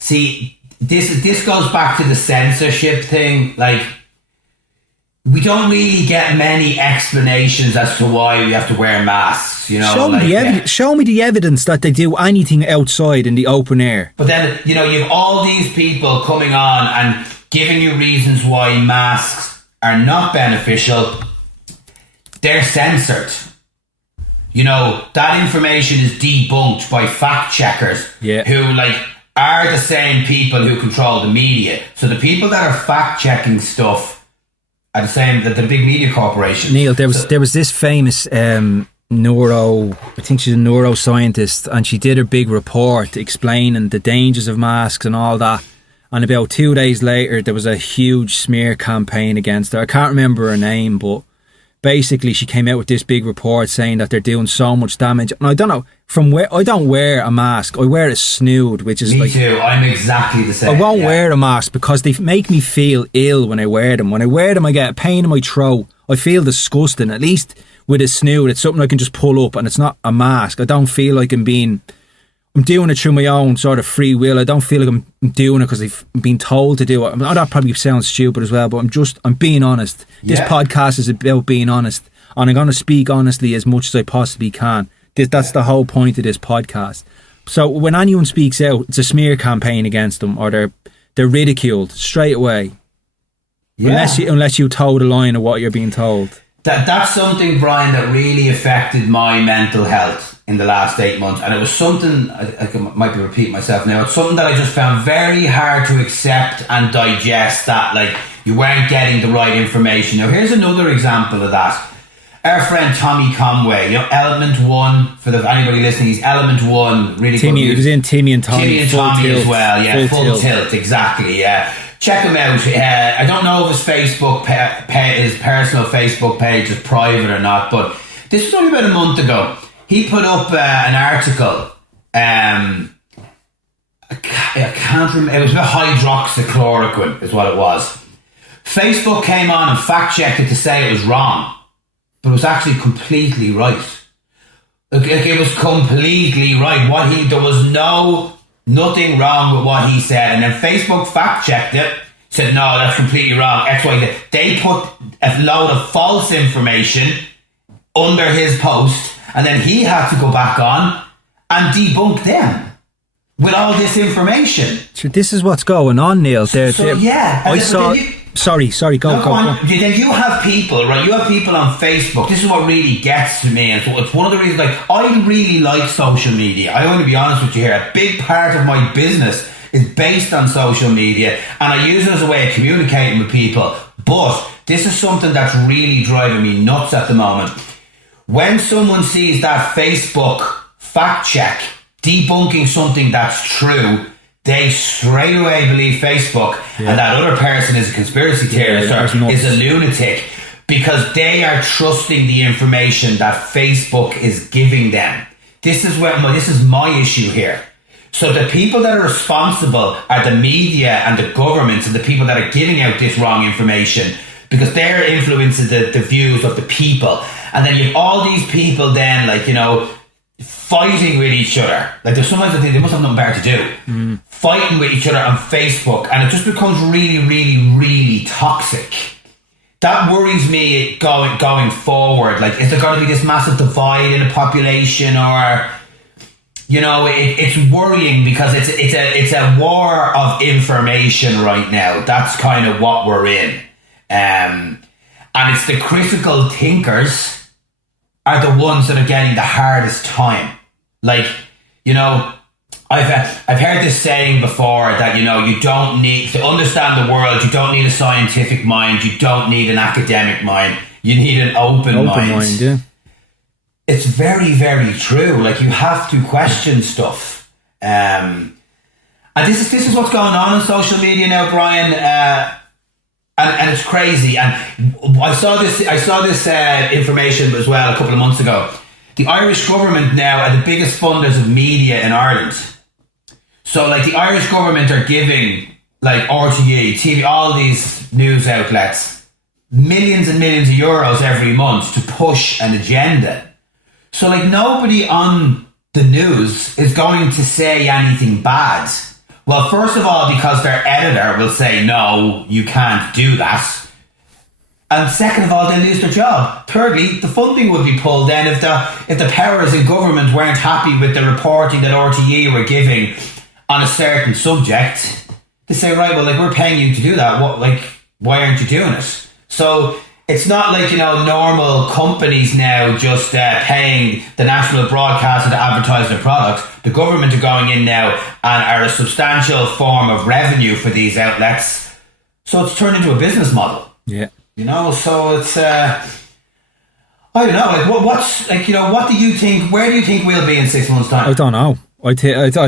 See, this goes back to the censorship thing. Like, we don't really get many explanations as to why we have to wear masks. Show me the evidence that they do anything outside in the open air. But then, you have all these people coming on and giving you reasons why masks are not beneficial. They're censored. That information is debunked by fact checkers who, are the same people who control the media. So the people that are fact checking stuff are the same, the big media corporations. Neal, there was this famous I think she's a neuroscientist, and she did a big report explaining the dangers of masks and all that. And about 2 days later, there was a huge smear campaign against her. I can't remember her name, but basically she came out with this big report saying that they're doing so much damage. And I don't know, I don't wear a mask. I wear a snood, which is Me too. I'm exactly the same. I won't wear a mask because they make me feel ill when I wear them. When I wear them, I get a pain in my throat. I feel disgusting. At least with a snood, it's something I can just pull up and it's not a mask. I don't feel like I'm doing it through my own sort of free will. I don't feel like I'm doing it because I've been told to do it. That probably sounds stupid as well, but I'm being honest. This podcast is about being honest, and I'm going to speak honestly as much as I possibly can. That's the whole point of this podcast. So when anyone speaks out, it's a smear campaign against them, or they're ridiculed straight away. Yeah. Unless you toe the line of what you're being told. That's something, Brian, that really affected my mental health in the last 8 months. And it was something, I might be repeating myself now, it's something that I just found very hard to accept and digest, that you weren't getting the right information. Now, here's another example of that. Our friend Tommy Conway, Element One, for anybody listening, he's Element One, really good. He was in Timmy and Tommy. Timmy and Tommy as well, yeah, full tilt, exactly, yeah. Check him out. I don't know if his Facebook his personal Facebook page is private or not, but this was only about a month ago. He put up an article. I can't remember. It was about hydroxychloroquine, is what it was. Facebook came on and fact checked it to say it was wrong, but it was actually completely right. It was completely right. There was nothing wrong with what he said, and then Facebook fact checked it, said, no, that's completely wrong, X, Y, Z. They put a load of false information under his post, and then he had to go back on and debunk them with all this information. So this is what's going on, Neal. Yeah. I saw... Sorry, go on. Then you have people, right? You have people on Facebook. This is what really gets to me. And so it's one of the reasons, like, I really like social media. I want to be honest with you here. A big part of my business is based on social media, and I use it as a way of communicating with people. But this is something that's really driving me nuts at the moment. When someone sees that Facebook fact check debunking something that's true, they straight away believe Facebook, and that other person is a conspiracy theorist or is a lunatic, because they are trusting the information that Facebook is giving them. This is my issue here. So the people that are responsible are the media and the governments and the people that are giving out this wrong information, because they're influencing the views of the people. And then you have all these people then, like, you know, fighting with each other. Like, there's sometimes I think they must have nothing better to do. Fighting with each other on Facebook, and it just becomes really, really, really toxic. That worries me going forward. Like, is there going to be this massive divide in the population, or, you know, it's worrying, because it's a war of information right now. That's kind of what we're in, and it's the critical thinkers are the ones that are getting the hardest time. Like, you know, I've heard this saying before that, you know, you don't need to understand the world. You don't need a scientific mind. You don't need an academic mind. You need an open mind. Yeah. It's very, very true. Like, you have to question stuff. And this is what's going on social media now, Bryan. And it's crazy. And I saw this information as well a couple of months ago. The Irish government now are the biggest funders of media in Ireland. So, like, the Irish government are giving, like, RTE, TV, all these news outlets, millions and millions of euros every month to push an agenda. So, like, nobody on the news is going to say anything bad. Well, first of all, because their editor will say, no, you can't do that. And second of all, they'll lose their job. Thirdly, the funding would be pulled then if the powers in government weren't happy with the reporting that RTE were giving on a certain subject. They say, right, well, like, we're paying you to do that. Why aren't you doing it? So it's not like, you know, normal companies now just paying the national broadcaster to advertise their product. The government are going in now and are a substantial form of revenue for these outlets. So it's turned into a business model. Yeah. You know, so it's, I don't know, like, what's, like, you know, what do you think, where do you think we'll be in 6 months' time? I don't know. I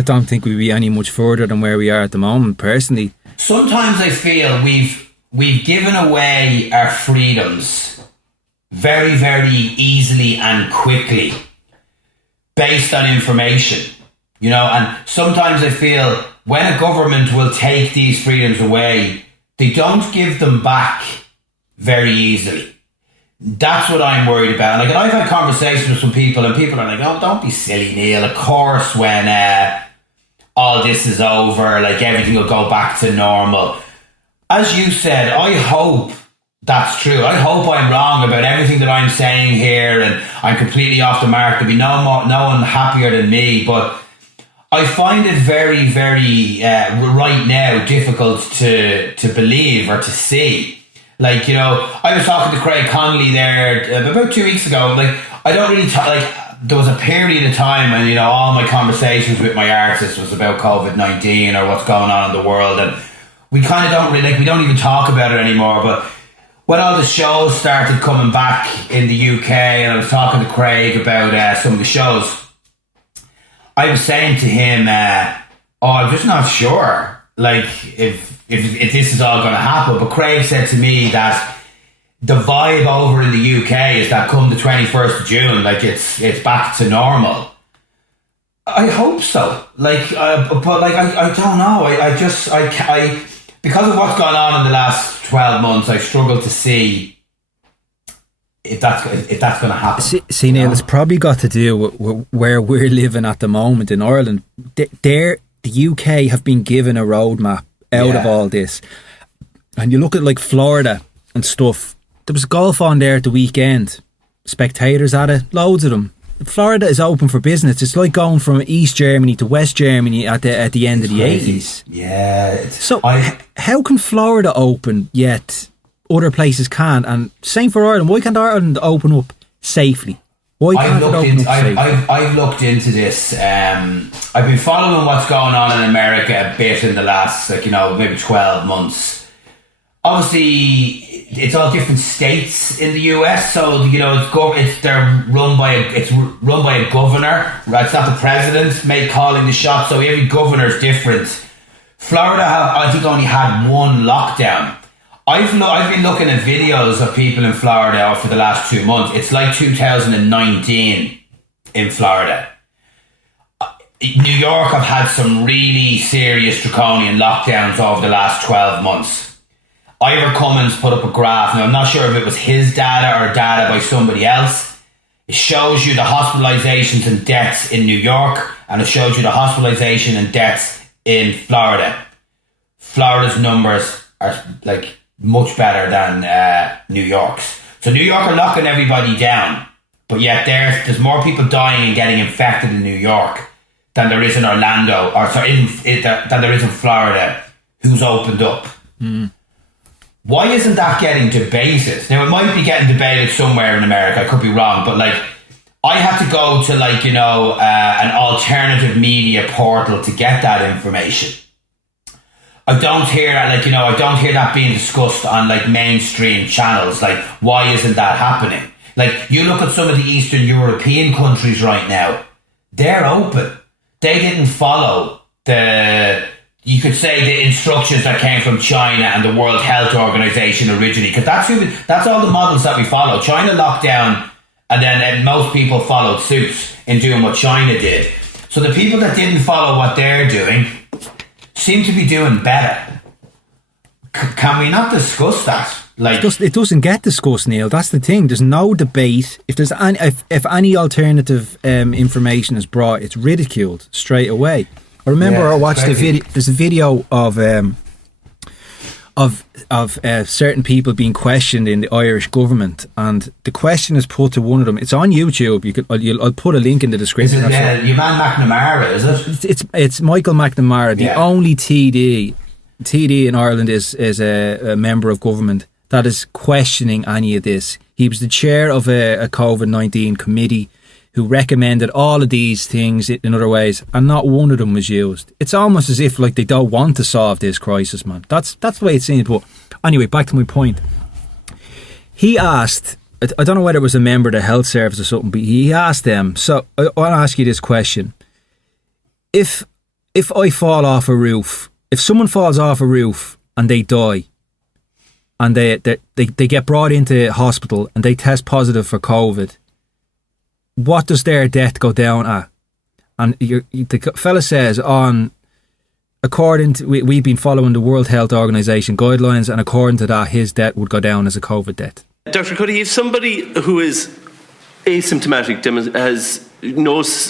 don't think we'll be any much further than where we are at the moment, personally. Sometimes I feel we've given away our freedoms very, very easily and quickly based on information, you know, and sometimes I feel when a government will take these freedoms away, they don't give them back very easily. That's what I'm worried about. Like, I've had conversations with some people, and people are like, oh, don't be silly, Neal. Of course, when all this is over, like, everything will go back to normal. As you said, I hope that's true. I hope I'm wrong about everything that I'm saying here, and I'm completely off the mark. There'll be no one happier than me, but I find it very, very, right now, difficult to believe or to see. Like, you know, I was talking to Craig Connolly there about 2 weeks ago. Like, I don't really there was a period of time when, you know, all my conversations with my artists was about COVID-19 or what's going on in the world, and we kind of don't really, like, we don't even talk about it anymore. But when all the shows started coming back in the UK, and I was talking to Craig about some of the shows, I was saying to him, I'm just not sure, like, if this is all going to happen. But Craig said to me that the vibe over in the UK is that come the 21st of June, like, it's back to normal. I hope so. Like, but like, I don't know. I because of what's gone on in the last 12 months, I struggle to see if that's going to happen. See, Neal, it's probably got to do with where we're living at the moment in Ireland. The UK have been given a roadmap out of all this. And you look at like Florida and stuff. There was golf on there at the weekend. Spectators at it, loads of them. Florida is open for business. It's like going from East Germany to West Germany at the end of the 80s. Yeah. So how can Florida open yet other places can't? And same for Ireland. Why can't Ireland open up safely? Why can't it open up safely? I've looked into this. I've been following what's going on in America a bit in the last, maybe 12 months. Obviously, it's all different states in the US, so they're run by a governor. Right? It's not the president calling the shots, so every governor is different. Florida I think only had one lockdown. I've been looking at videos of people in Florida for the last 2 months. It's like 2019 in Florida. New York have had some really serious draconian lockdowns over the last 12 months. Ivor Cummins put up a graph. Now, I'm not sure if it was his data or data by somebody else. It shows you the hospitalizations and deaths in New York, and it shows you the hospitalization and deaths in Florida. Florida's numbers are like much better than New York's. So New York are locking everybody down, but yet there's more people dying and getting infected in New York than there is in Orlando, than there is in Florida, who's opened up. Mm. Why isn't that getting debated? Now, it might be getting debated somewhere in America. I could be wrong, but I had to go to an alternative media portal to get that information. I don't hear that being discussed on mainstream channels. Why isn't that happening? You look at some of the Eastern European countries right now, they're open. They didn't follow you could say the instructions that came from China and the World Health Organization originally, because that's all the models that we follow. China locked down, and then most people followed suit in doing what China did. So the people that didn't follow what they're doing seem to be doing better. Can we not discuss that? It doesn't get discussed, Neil. That's the thing. There's no debate. If any alternative information is brought, it's ridiculed straight away. I remember I watched there's a video of certain people being questioned in the Irish government, and the question is put to one of them. It's on YouTube. I'll put a link in the description. Is it your man McNamara? Is it? It's Michael McNamara, the only TD in Ireland is a member of government that is questioning any of this. He was the chair of a COVID-19 committee who recommended all of these things in other ways, and not one of them was used. It's almost as if they don't want to solve this crisis, man. That's the way it seems. But anyway, back to my point. He asked, I don't know whether it was a member of the health service or something, but he asked them, so I want to ask you this question. If I fall off a roof, if someone falls off a roof and they die, and they get brought into hospital and they test positive for COVID, what does their death go down at? And the fella says, according to, we've been following the World Health Organization guidelines, and according to that, his death would go down as a COVID death. Dr. Cuddy, if somebody who is asymptomatic,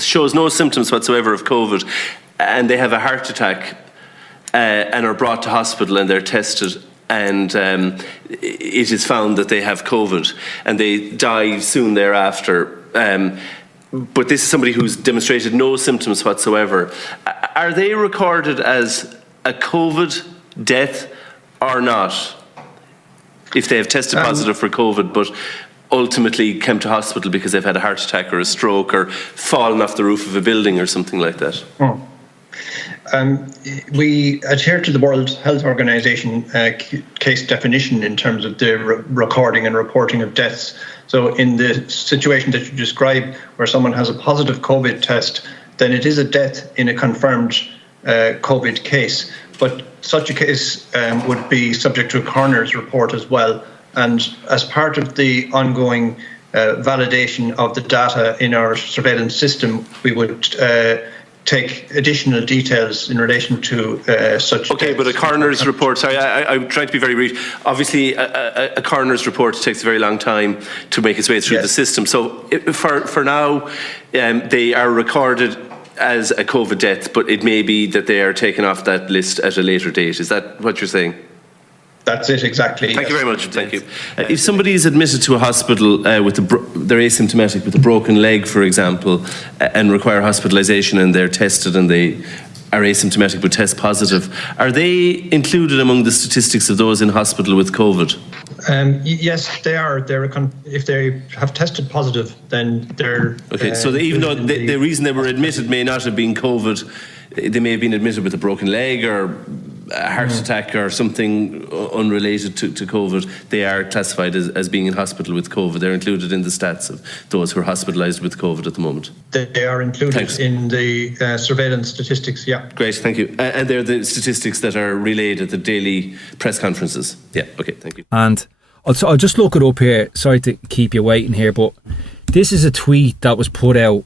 shows no symptoms whatsoever of COVID, and they have a heart attack and are brought to hospital and they're tested, and it is found that they have COVID and they die soon thereafter, but this is somebody who's demonstrated no symptoms whatsoever, are they recorded as a COVID death or not? If they have tested positive for COVID but ultimately came to hospital because they've had a heart attack or a stroke or fallen off the roof of a building or something like that? We adhere to the World Health Organization case definition in terms of the recording and reporting of deaths. So in the situation that you describe, where someone has a positive COVID test, then it is a death in a confirmed COVID case. But such a case would be subject to a coroner's report as well. And as part of the ongoing validation of the data in our surveillance system, we would take additional details in relation to such. Okay, but a coroner's report, sorry, I'm trying to be very brief. Obviously, a coroner's report takes a very long time to make its way through the system. So for now, they are recorded as a COVID death, but it may be that they are taken off that list at a later date. Is that what you're saying? That's it, exactly. Thank you very much. Thank you. If somebody is admitted to a hospital they're asymptomatic with a broken leg, for example, and require hospitalisation, and they're tested and they are asymptomatic but test positive, are they included among the statistics of those in hospital with COVID? Yes, they are. If they have tested positive, then they're... Okay, so even though the reason they were admitted may not have been COVID, they may have been admitted with a broken leg or a heart attack or something unrelated to COVID, they are classified as being in hospital with COVID. They're included in the stats of those who are hospitalised with COVID at the moment. They are included in the surveillance statistics, yeah. Great, thank you. And they're the statistics that are relayed at the daily press conferences. Yeah, okay, thank you. And I'll just look it up here. Sorry to keep you waiting here, but this is a tweet that was put out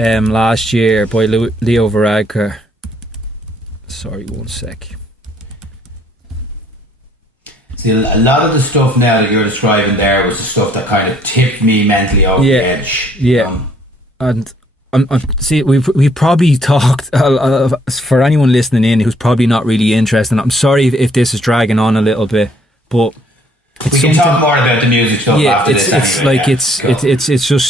last year by Leo Varadkar. Sorry, one sec. See, a lot of the stuff now that you're describing there was the stuff that kind of tipped me mentally over the edge. Yeah, and see, we've probably talked for anyone listening in who's probably not really interested. I'm sorry if this is dragging on a little bit, but we can talk more about the music stuff after this.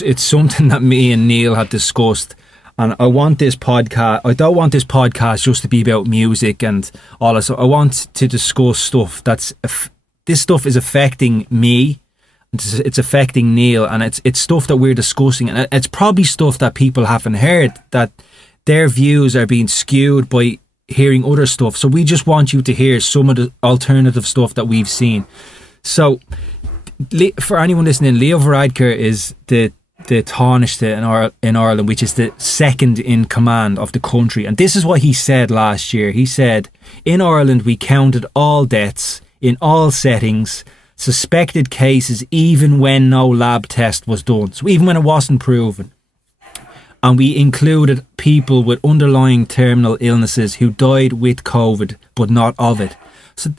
It's something that me and Neal had discussed. And I don't want this podcast just to be about music and all that. So I want to discuss stuff this stuff is affecting me, it's affecting Neal, and it's stuff that we're discussing, and it's probably stuff that people haven't heard, that their views are being skewed by hearing other stuff. So we just want you to hear some of the alternative stuff that we've seen. So for anyone listening, Leo Varadkar is the Taoiseach in Ireland, which is the second in command of the country. And this is what he said last year. He said, in Ireland, we counted all deaths in all settings, suspected cases, even when no lab test was done. So even when it wasn't proven. And we included people with underlying terminal illnesses who died with COVID, but not of it. So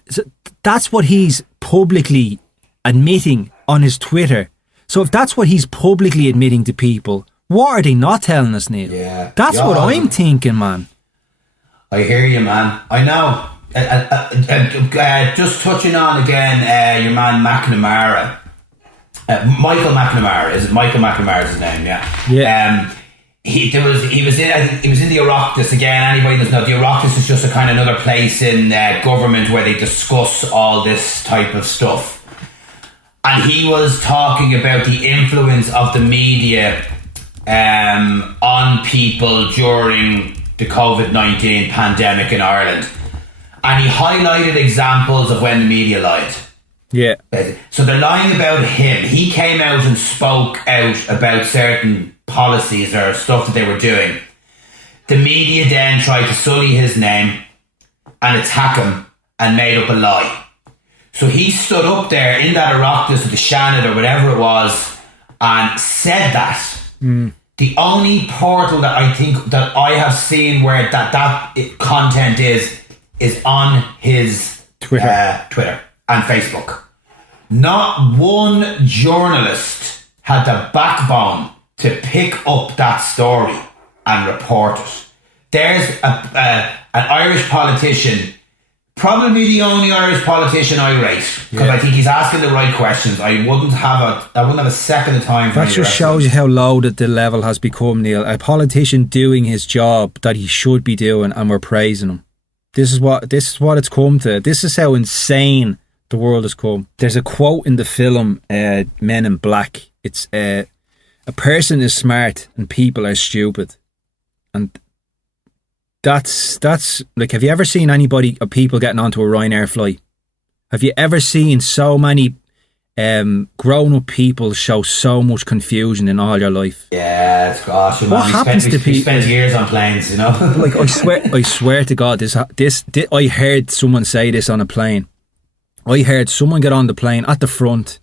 that's what he's publicly admitting on his Twitter. So if that's what he's publicly admitting to people, what are they not telling us, Neal? Yeah, that's what I'm thinking, man. I hear you, man. I know. Just touching on again, your man McNamara, Michael McNamara. Is it Michael McNamara's his name? Yeah. Yeah. He was in the Oireachtas again. Anybody doesn't know, the Oireachtas is just a kind of another place in government where they discuss all this type of stuff. And he was talking about the influence of the media on people during the COVID-19 pandemic in Ireland. And he highlighted examples of when the media lied. Yeah. So they're lying about him. He came out and spoke out about certain policies or stuff that they were doing. The media then tried to sully his name and attack him and made up a lie. So he stood up there in that Oireachtas or the Shannon or whatever it was and said that. The only portal that I think that I have seen where that content is on his Twitter and Facebook. Not one journalist had the backbone to pick up that story and report it. There's an Irish politician, probably the only Irish politician I rate, because I think he's asking the right questions. I wouldn't have a second of time for that. Just shows you how low that the level has become, Neal. A politician doing his job that he should be doing, and we're praising him. This is what it's come to. This is how insane the world has come. There's a quote in the film Men in Black. It's a person is smart and people are stupid, and that's like, have you ever seen people getting onto a Ryanair flight? Have you ever seen so many grown up people show so much confusion in all your life? Yeah, it's gosh. What happens to people? We spend years on planes, you know. Like I swear to God, this I heard someone say this on a plane. I heard someone get on the plane at the front,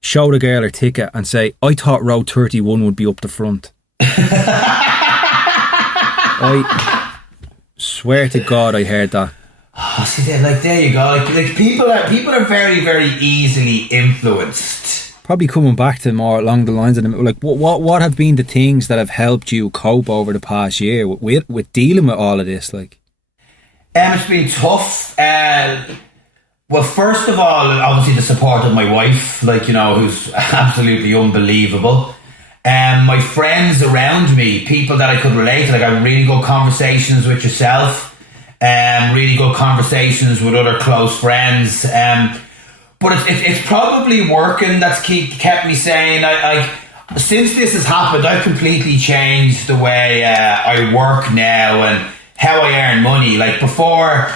show the girl her ticket, and say, "I thought row 31 would be up the front." I swear to God, I heard that. Oh, see, like there you go. Like people are very, very easily influenced. Probably coming back to more along the lines of them, like what have been the things that have helped you cope over the past year with dealing with all of this? Like, it's been tough. Well, first of all, obviously the support of my wife, like, who's absolutely unbelievable. My friends around me, people that I could relate to, like I had really good conversations with yourself, really good conversations with other close friends. But it's probably working that's kept me sane. I since this has happened, I've completely changed the way I work now and how I earn money. Like before,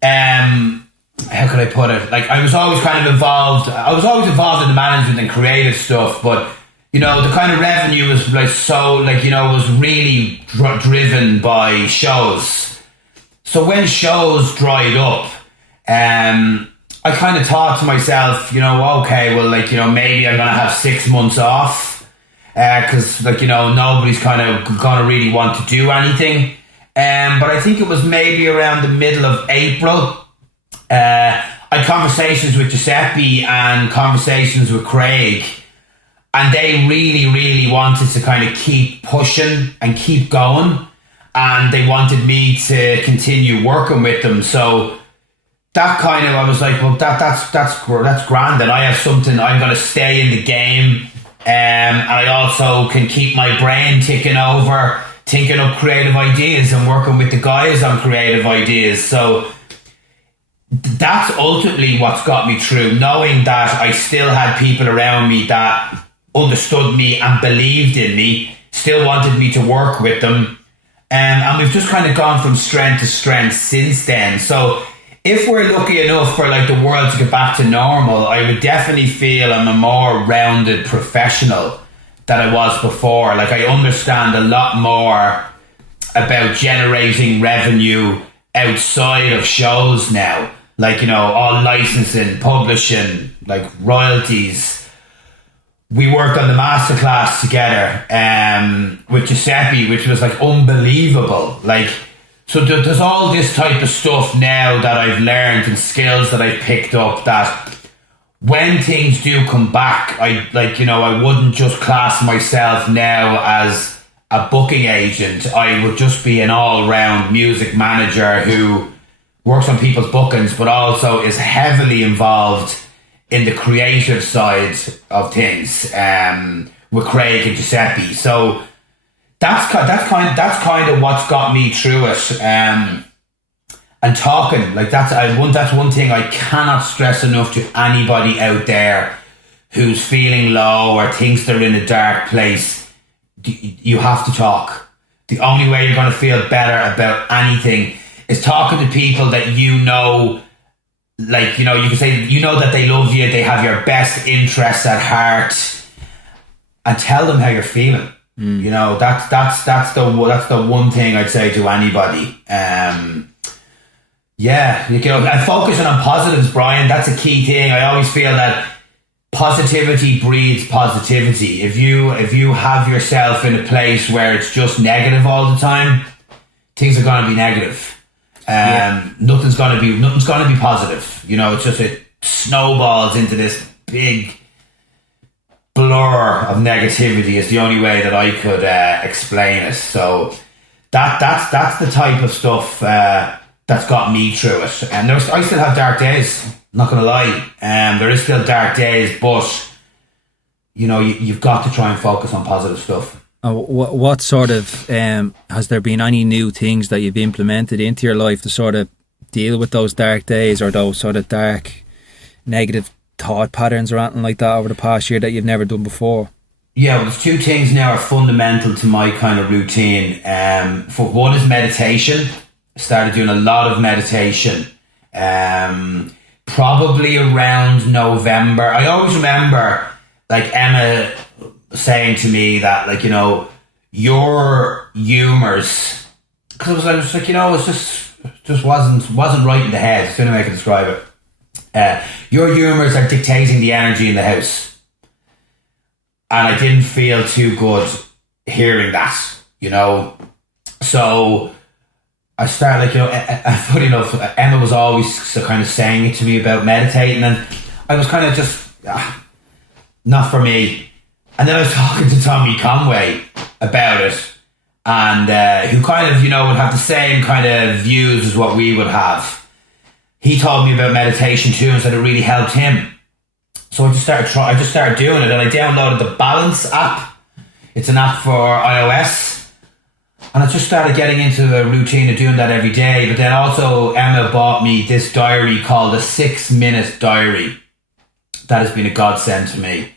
how could I put it? Like I was always kind of involved. I was always involved in the management and creative stuff, but the kind of revenue was like was really driven by shows. So when shows dried up, I kind of thought to myself, okay, well, maybe I'm gonna have 6 months off, because nobody's kind of gonna really want to do anything. But I think it was maybe around the middle of April. I had conversations with Giuseppe and conversations with Craig, and they really, really wanted to kind of keep pushing and keep going, and they wanted me to continue working with them. So that kind of, I was like, well, that's grand, and I have something, I'm going to stay in the game, and I also can keep my brain ticking over, thinking up creative ideas and working with the guys on creative ideas. So that's ultimately what's got me through, knowing that I still had people around me that understood me and believed in me, still wanted me to work with them, and we've just kind of gone from strength to strength since then. So if we're lucky enough for like the world to get back to normal, I would definitely feel I'm a more rounded professional than I was before. Like I understand a lot more about generating revenue outside of shows now. Like, all licensing, publishing, like royalties. We worked on the masterclass together with Giuseppe, which was like unbelievable. Like, so there's all this type of stuff now that I've learned and skills that I've picked up that when things do come back, I wouldn't just class myself now as a booking agent. I would just be an all-round music manager who works on people's bookings, but also is heavily involved in the creative side of things with Craig and Giuseppe. So that's kind of what's got me through it. And talking, like that's one thing I cannot stress enough to anybody out there who's feeling low or thinks they're in a dark place. You have to talk. The only way you're going to feel better about anything is talking to people that you can say, that they love you, they have your best interests at heart, and tell them how you're feeling. That's the one thing I'd say to anybody. And focusing on positives, Brian, that's a key thing. I always feel that positivity breeds positivity. If you have yourself in a place where it's just negative all the time, things are going to be negative. Nothing's going to be positive. It's just it snowballs into this big blur of negativity is the only way that I could explain it. So that's the type of stuff that's got me through it. And I still have dark days, not gonna lie. There is still dark days, but you've got to try and focus on positive stuff. What sort of has there been any new things that you've implemented into your life to sort of deal with those dark days or those sort of dark negative thought patterns or anything like that over the past year that you've never done before? Yeah, well, there's two things now are fundamental to my kind of routine. For one is meditation. I started doing a lot of meditation. Probably around November. I always remember like Emma saying to me that your humours, because I was like, it just wasn't right in the head. It's the only way I can describe it. Your humours are dictating the energy in the house, and I didn't feel too good hearing that. So I started funny enough, Emma was always kind of saying it to me about meditating, and I was kind of just not for me. And then I was talking to Tommy Conway about it, and who kind of, would have the same kind of views as what we would have. he told me about meditation too and said it really helped him. So I just started doing it, and I downloaded the Balance app. It's an app for iOS. And I just started getting into a routine of doing that every day. But then also Emma bought me this diary called a 6-minute diary. That has been a godsend to me.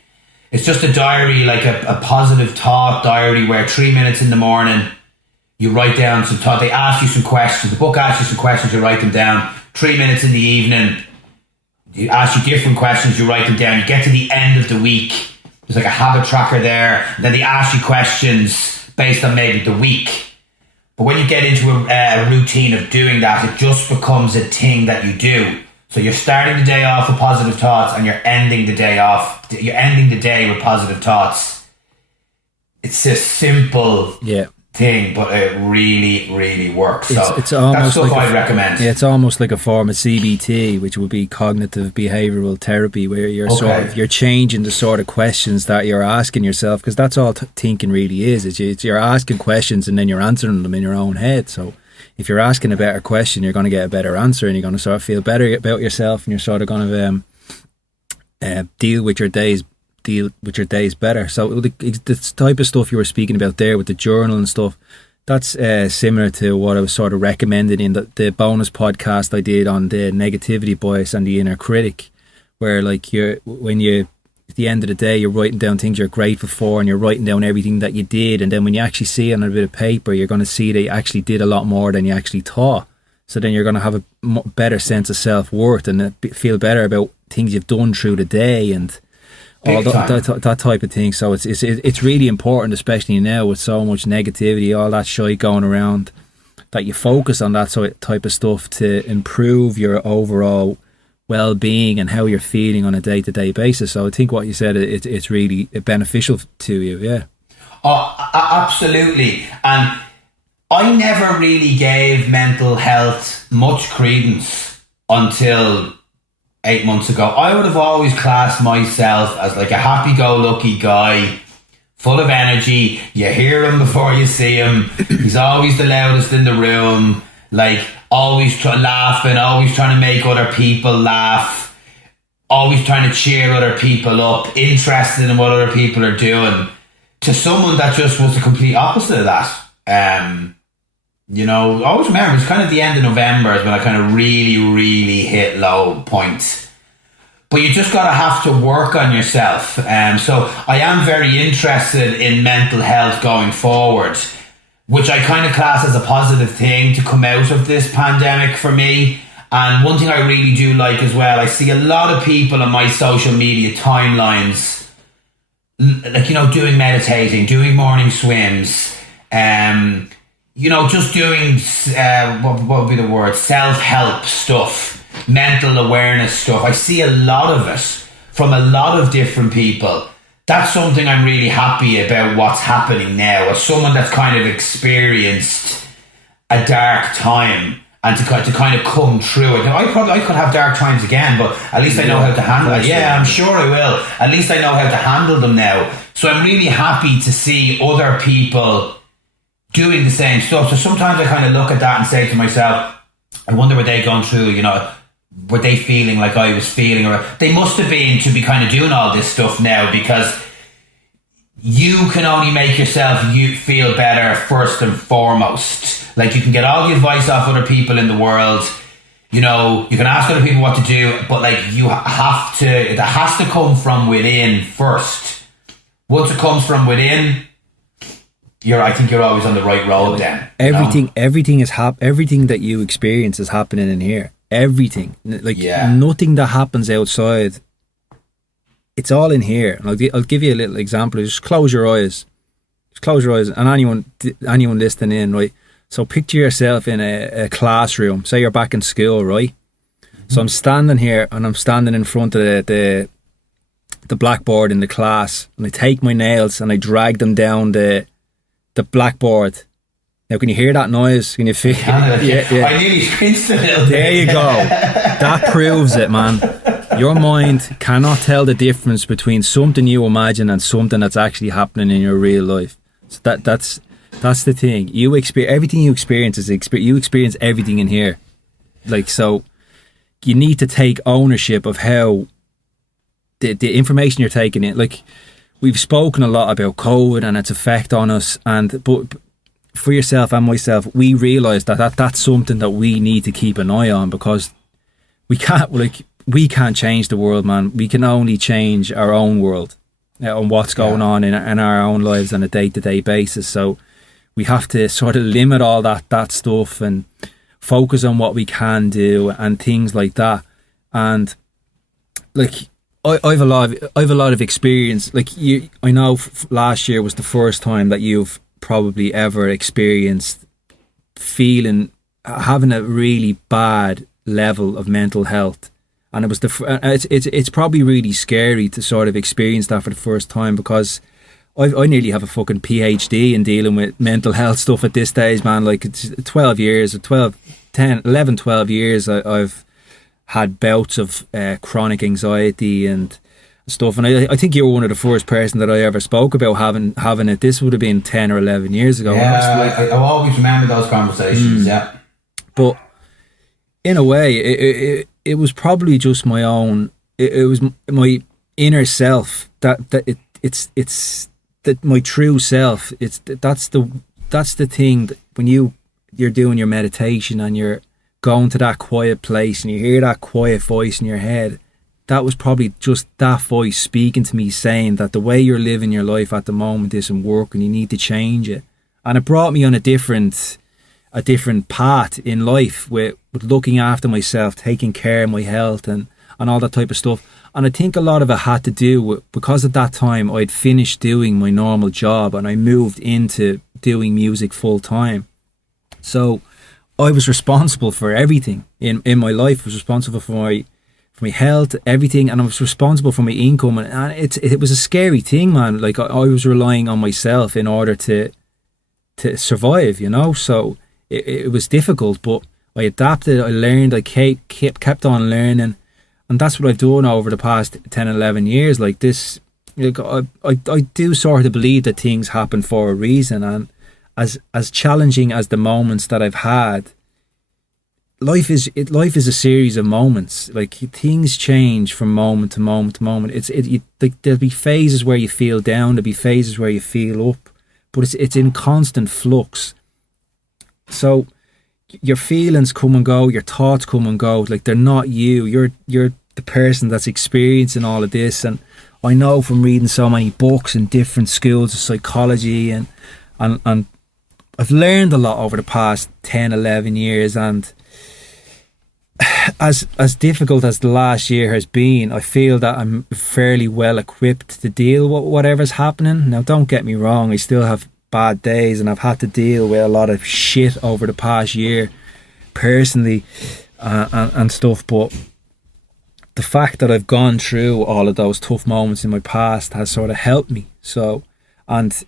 It's just a diary, like a positive thought diary, where 3 minutes in the morning, you write down some thought. They ask you some questions. The book asks you some questions, you write them down. 3 minutes in the evening, you ask you different questions, you write them down. You get to the end of the week, there's like a habit tracker there. Then they ask you questions based on maybe the week. But when you get into a routine of doing that, it just becomes a thing that you do. So you're starting the day off with positive thoughts, and you're ending the day with positive thoughts. It's a simple thing, but it really, really works. So it's almost that's stuff like I'd recommend. Yeah, it's almost like a form of CBT, which would be cognitive behavioral therapy, where you're you're changing the sort of questions that you're asking yourself, because that's all thinking really is. It's you're asking questions and then you're answering them in your own head. So if you're asking a better question, you're going to get a better answer, and you're going to sort of feel better about yourself, and you're sort of going to deal with your days better. So the type of stuff you were speaking about there with the journal and stuff, that's similar to what I was sort of recommending in the bonus podcast I did on the negativity bias and the inner critic, where like at the end of the day, you're writing down things you're grateful for, and you're writing down everything that you did, and then when you actually see it on a bit of paper, you're going to see that you actually did a lot more than you actually thought. So then you're going to have a better sense of self-worth and feel better about things you've done through the day and all that type of thing. So it's really important, especially now with so much negativity, all that shit going around, that you focus on that sort of type of stuff to improve your overall well-being and how you're feeling on a day-to-day basis. So I think what you said, it's really beneficial to you. Yeah. Oh, absolutely. And I never really gave mental health much credence until 8 months ago. I would have always classed myself as like a happy-go-lucky guy, full of energy. You hear him before you see him. He's always the loudest in the room, like always laughing, always trying to make other people laugh, always trying to cheer other people up, interested in what other people are doing, to someone that just was the complete opposite of that. You know, I always remember it's kind of the end of November is when I kind of really, really hit low points. But you just have to work on yourself. So I am very interested in mental health going forward, which I kind of class as a positive thing to come out of this pandemic for me. And one thing I really do like as well, I see a lot of people on my social media timelines, like, you know, doing meditating, doing morning swims, you know, just doing, what would be the word, self-help stuff, mental awareness stuff. I see a lot of it from a lot of different people. That's something I'm really happy about what's happening now. As someone that's kind of experienced a dark time and to kind of come through it. Now, I could have dark times again, but at least I know how to handle it. Yeah, I'm sure I will. At least I know how to handle them now. So I'm really happy to see other people doing the same stuff. So sometimes I kind of look at that and say to myself, I wonder were they going through, you know, were they feeling like I was feeling, or they must have been to be kind of doing all this stuff now, because you can only make yourself feel better first and foremost. Like, you can get all the advice off other people in the world, you know, you can ask other people what to do, but like it has to come from within first. Once it comes from within, I think you're always on the right road then. Everything that you experience is happening in here. Everything. Like, nothing that happens outside, it's all in here. And I'll give you a little example. Just close your eyes. And anyone listening in, right? So picture yourself in a classroom. Say you're back in school, right? So I'm standing here, and I'm standing in front of the blackboard in the class, and I take my nails and I drag them down the blackboard. Now, can you hear that noise? Can you feel? Yeah. I nearly pinched a little bit. There you go. That proves it, man. Your mind cannot tell the difference between something you imagine and something that's actually happening in your real life. So that's the thing. You experience everything you experience you experience everything in here. Like, so you need to take ownership of how the information you're taking in. Like, we've spoken a lot about COVID and its effect on us, but for yourself and myself, we realise that's something that we need to keep an eye on, because we can't change the world, man. We can only change our own world and what's going on in our own lives on a day-to-day basis. So we have to sort of limit all that stuff and focus on what we can do and things like that. And like, I've a lot of experience. Like, I know last year was the first time that you've probably ever experienced having a really bad level of mental health, and it was it's probably really scary to sort of experience that for the first time, because I nearly have a fucking PhD in dealing with mental health stuff at this stage, man. Like, it's 12 years, 11, 12 years I've had bouts of chronic anxiety and stuff, and I think you were one of the first person that I ever spoke about having it. This would have been 10 or 11 years ago. Yeah, I always remember those conversations. Yeah, but in a way, it was probably just my own. It was my inner self it's that my true self. That's the thing that when you're doing your meditation and you're going to that quiet place and you hear that quiet voice in your head, that was probably just that voice speaking to me, saying that the way you're living your life at the moment isn't working, you need to change it. And it brought me on a different path in life with looking after myself, taking care of my health and all that type of stuff. And I think a lot of it had to do with, because at that time I'd finished doing my normal job and I moved into doing music full time. So I was responsible for everything in my life. I was responsible for my health, everything, and I was responsible for my income, and it was a scary thing, man. Like, I was relying on myself in order to survive, you know. So it was difficult, but I adapted, I learned, I kept on learning, and that's what I've done over the past 10, 11 years. Like this, like, I do sort of believe that things happen for a reason, and as challenging as the moments that I've had, life is a series of moments. Like, things change from moment to moment to moment. Like, there'll be phases where you feel down, there'll be phases where you feel up, but it's in constant flux. So your feelings come and go, your thoughts come and go. Like, they're not you. You're the person that's experiencing all of this. And I know from reading so many books in different schools of psychology, and I've learned a lot over the past 10, 11 years, and as difficult as the last year has been, I feel that I'm fairly well equipped to deal with whatever's happening. Now, don't get me wrong, I still have bad days, and I've had to deal with a lot of shit over the past year personally and stuff, but the fact that I've gone through all of those tough moments in my past has sort of helped me. So, and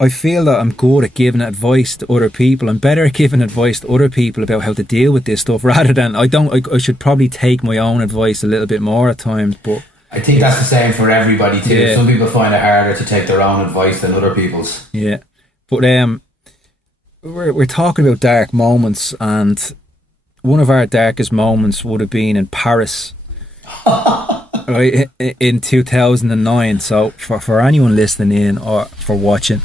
I feel that I'm good at giving advice to other people. I'm better at giving advice to other people about how to deal with this stuff, rather than I should probably take my own advice a little bit more at times. But I think that's the same for everybody too. Yeah. Some people find it harder to take their own advice than other people's. Yeah, but we're talking about dark moments, and one of our darkest moments would have been in Paris. Right, in 2009. So for anyone listening in or for watching,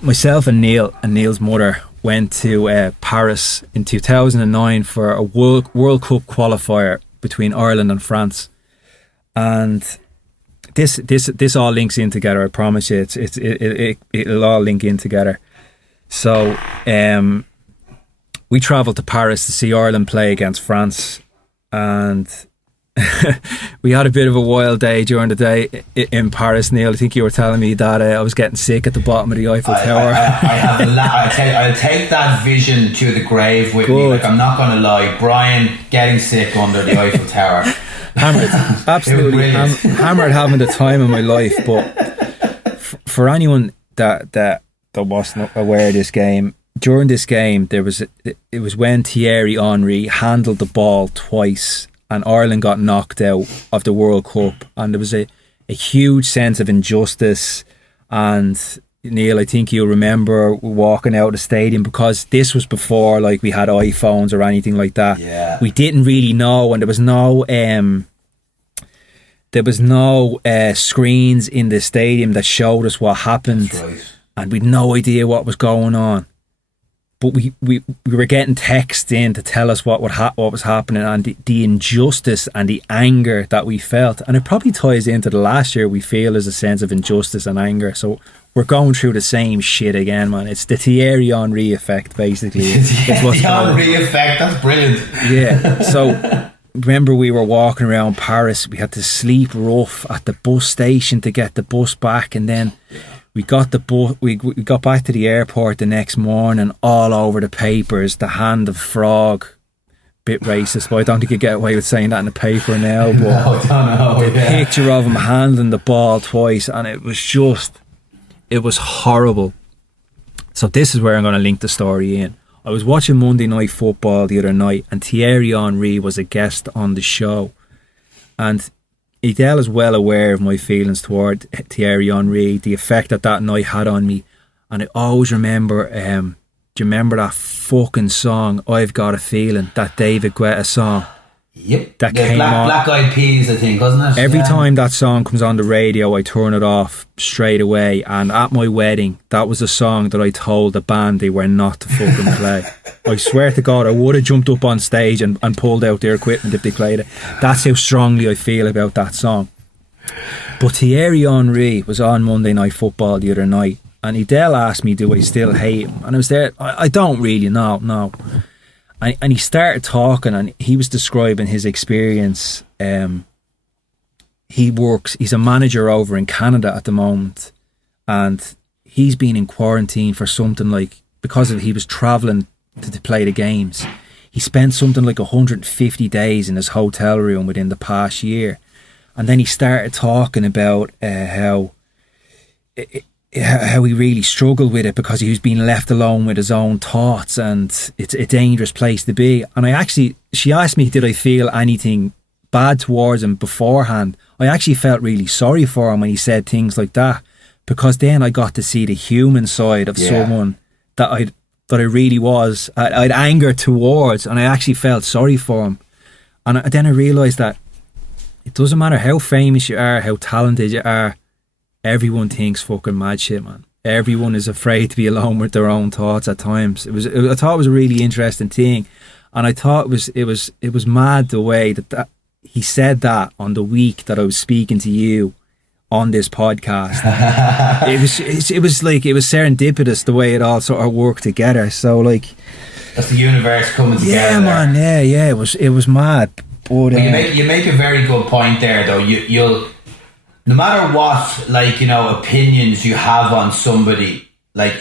myself and Neal's mother went to Paris in 2009 for a World Cup qualifier between Ireland and France, and this all links in together. I promise you, it'll all link in together. So we travelled to Paris to see Ireland play against France, and we had a bit of a wild day during the day in Paris, Neal. I think you were telling me that I was getting sick at the bottom of the Eiffel Tower. I'll take that vision to the grave with me. Like, I'm not going to lie, Bryan getting sick under the Eiffel Tower. Hammered, absolutely hammered, having the time of my life. But for anyone that wasn't aware of this game, during this game, it was when Thierry Henry handled the ball twice, and Ireland got knocked out of the World Cup, and there was a huge sense of injustice, and Neil, I think you'll remember walking out of the stadium, because this was before like we had iPhones or anything like that. Yeah. We didn't really know, and there was no screens in the stadium that showed us what happened. That's right. And we'd no idea what was going on. But we were getting texts in to tell us what was happening, and the injustice and the anger that we felt. And it probably ties into the last year we feel as a sense of injustice and anger. So we're going through the same shit again, man. It's the Thierry Henry effect, basically. The Henry effect, that's brilliant. Yeah. So remember, we were walking around Paris. We had to sleep rough at the bus station to get the bus back, and then we got the bus. We got back to the airport the next morning. All over the papers, the hand of frog. Bit racist, but I don't think you get away with saying that in the paper now. But No, I don't know. the picture of him handling the ball twice, and it was horrible. So this is where I'm going to link the story in. I was watching Monday Night Football the other night, and Thierry Henry was a guest on the show. And Adele is well aware of my feelings toward Thierry Henry, the effect that night had on me. And I always remember, do you remember that fucking song, I've Got a Feeling, that David Guetta song? Yep. That came on. Black Eyed Peas, I think, wasn't it? Every time that song comes on the radio, I turn it off straight away. And at my wedding, that was a song that I told the band they were not to fucking play. I swear to God, I would have jumped up on stage and pulled out their equipment if they played it. That's how strongly I feel about that song. But Thierry Henry was on Monday Night Football the other night, and Adele asked me, do I still hate him? And I was there, I don't really know, no. And he started talking, and he was describing his experience. He's a manager over in Canada at the moment, and he's been in quarantine for something like, because he was travelling to play the games. He spent something like 150 days in his hotel room within the past year. And then he started talking about how he really struggled with it, because he was being left alone with his own thoughts, and it's a dangerous place to be. And she asked me, did I feel anything bad towards him beforehand? I actually felt really sorry for him when he said things like that, because then I got to see the human side of someone that I really was, I'd anger towards, and I actually felt sorry for him. And then I realised that it doesn't matter how famous you are, how talented you are, everyone thinks fucking mad shit, man. Everyone is afraid to be alone with their own thoughts at times. I thought it was a really interesting thing, and I thought it was mad the way that he said that on the week that I was speaking to you on this podcast. it was like, it was serendipitous the way it all sort of worked together. So like, that's the universe coming together. Yeah, man. Yeah. It was mad. But you make a very good point there, though. You'll no matter what, like, you know, opinions you have on somebody, like,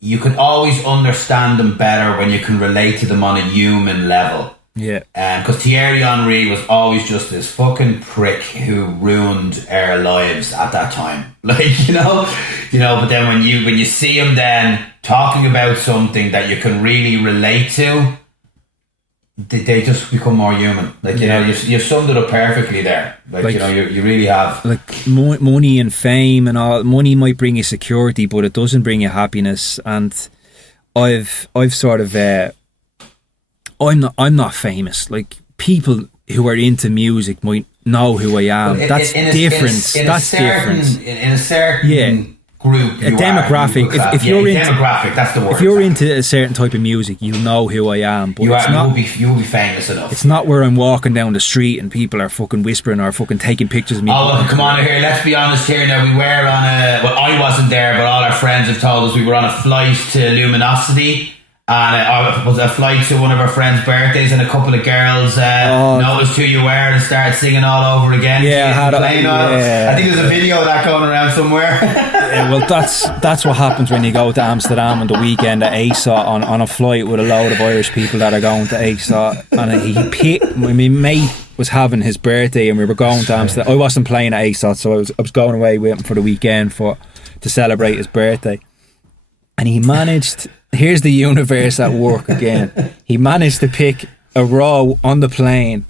you can always understand them better when you can relate to them on a human level. Yeah. Because Thierry Henry was always just this fucking prick who ruined our lives at that time. Like, you know. But then when you see him then talking about something that you can really relate to, they just become more human. Like, you know, you summed it up perfectly there. Like, you know, you really have. Like, money and fame and all. Money might bring you security, but it doesn't bring you happiness. And I've sort of, I'm not famous. Like, people who are into music might know who I am. That's different. That's different. In a certain group, a demographic. If you're into demographic, that's the word. If you're into a certain type of music, you'll know who I am. But you will be famous enough. It's not where I'm walking down the street and people are fucking whispering or fucking taking pictures of me. Oh, look, come on here. Let's be honest here. Now, we were on I wasn't there, but all our friends have told us we were on a flight to Luminosity. And it was a flight to one of our friends' birthdays, and a couple of girls noticed who you were and started singing all over again. Yeah, I think there's a video of that going around somewhere. Yeah, well, that's what happens when you go to Amsterdam on the weekend at ASOT on a flight with a load of Irish people that are going to ASOT. And my mate was having his birthday, and we were going to Amsterdam. I wasn't playing at ASOT, so I was going away with him for the weekend to celebrate his birthday. And he managed. Here's the universe at work again. He managed to pick a row on the plane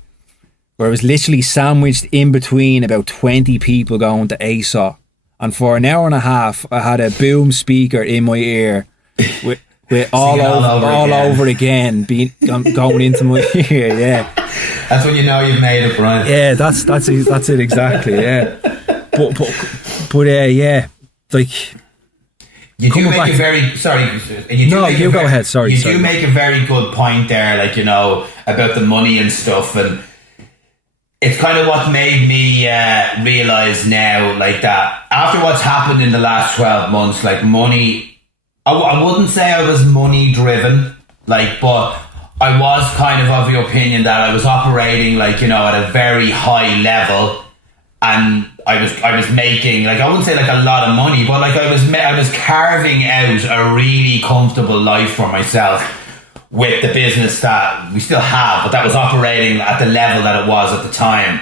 where it was literally sandwiched in between about 20 people going to ASOT. And for an hour and a half, I had a boom speaker in my ear with all over again being going into my ear. Yeah, that's when you know you've made it, Bryan. Yeah, that's it exactly. Yeah, but yeah, like. You do make a very go ahead. Sorry. You do make a very good point there, like, you know, about the money and stuff, and it's kind of what made me realise now, like, that after what's happened in the last 12 months, like, money, I wouldn't say I was money driven, like, but I was kind of the opinion that I was operating, like, you know, at a very high level, and I was making, like, I wouldn't say like a lot of money, but like I was carving out a really comfortable life for myself with the business that we still have, but that was operating at the level that it was at the time.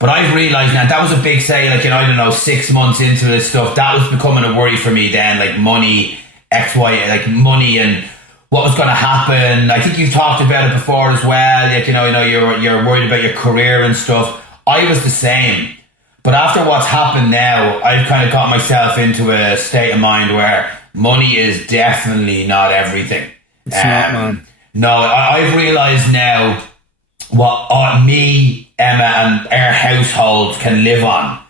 But I've realised now, that was a big say, like, you know, I don't know, 6 months into this stuff, that was becoming a worry for me then, like money, like money and what was going to happen. I think you've talked about it before as well, like, you know, you're worried about your career and stuff. I was the same. But after what's happened now, I've kind of got myself into a state of mind where money is definitely not everything. It's not, man. No, I've realised now what me, Emma, and our household can live on.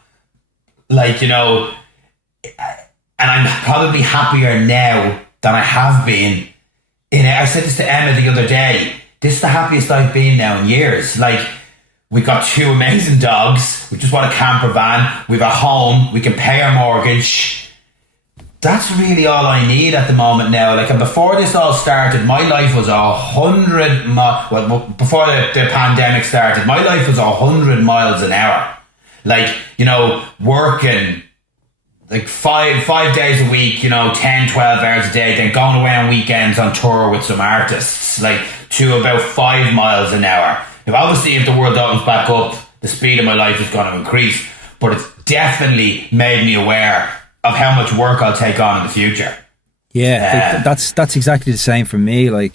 Like, you know, and I'm probably happier now than I have been. I said this to Emma the other day. This is the happiest I've been now in years. Like, we've got 2 amazing dogs. We just want a camper van. We've a home. We can pay our mortgage. That's really all I need at the moment now. Like, and before this all started, my life was 100 before the pandemic started, my life was 100 miles an hour. Like, you know, working like five days a week, you know, 10, 12 hours a day, then going away on weekends on tour with some artists, like, to about 5 miles an hour. Now, obviously, if the world opens back up, the speed of my life is going to increase, but it's definitely made me aware of how much work I'll take on in the future. Yeah, that's exactly the same for me. Like,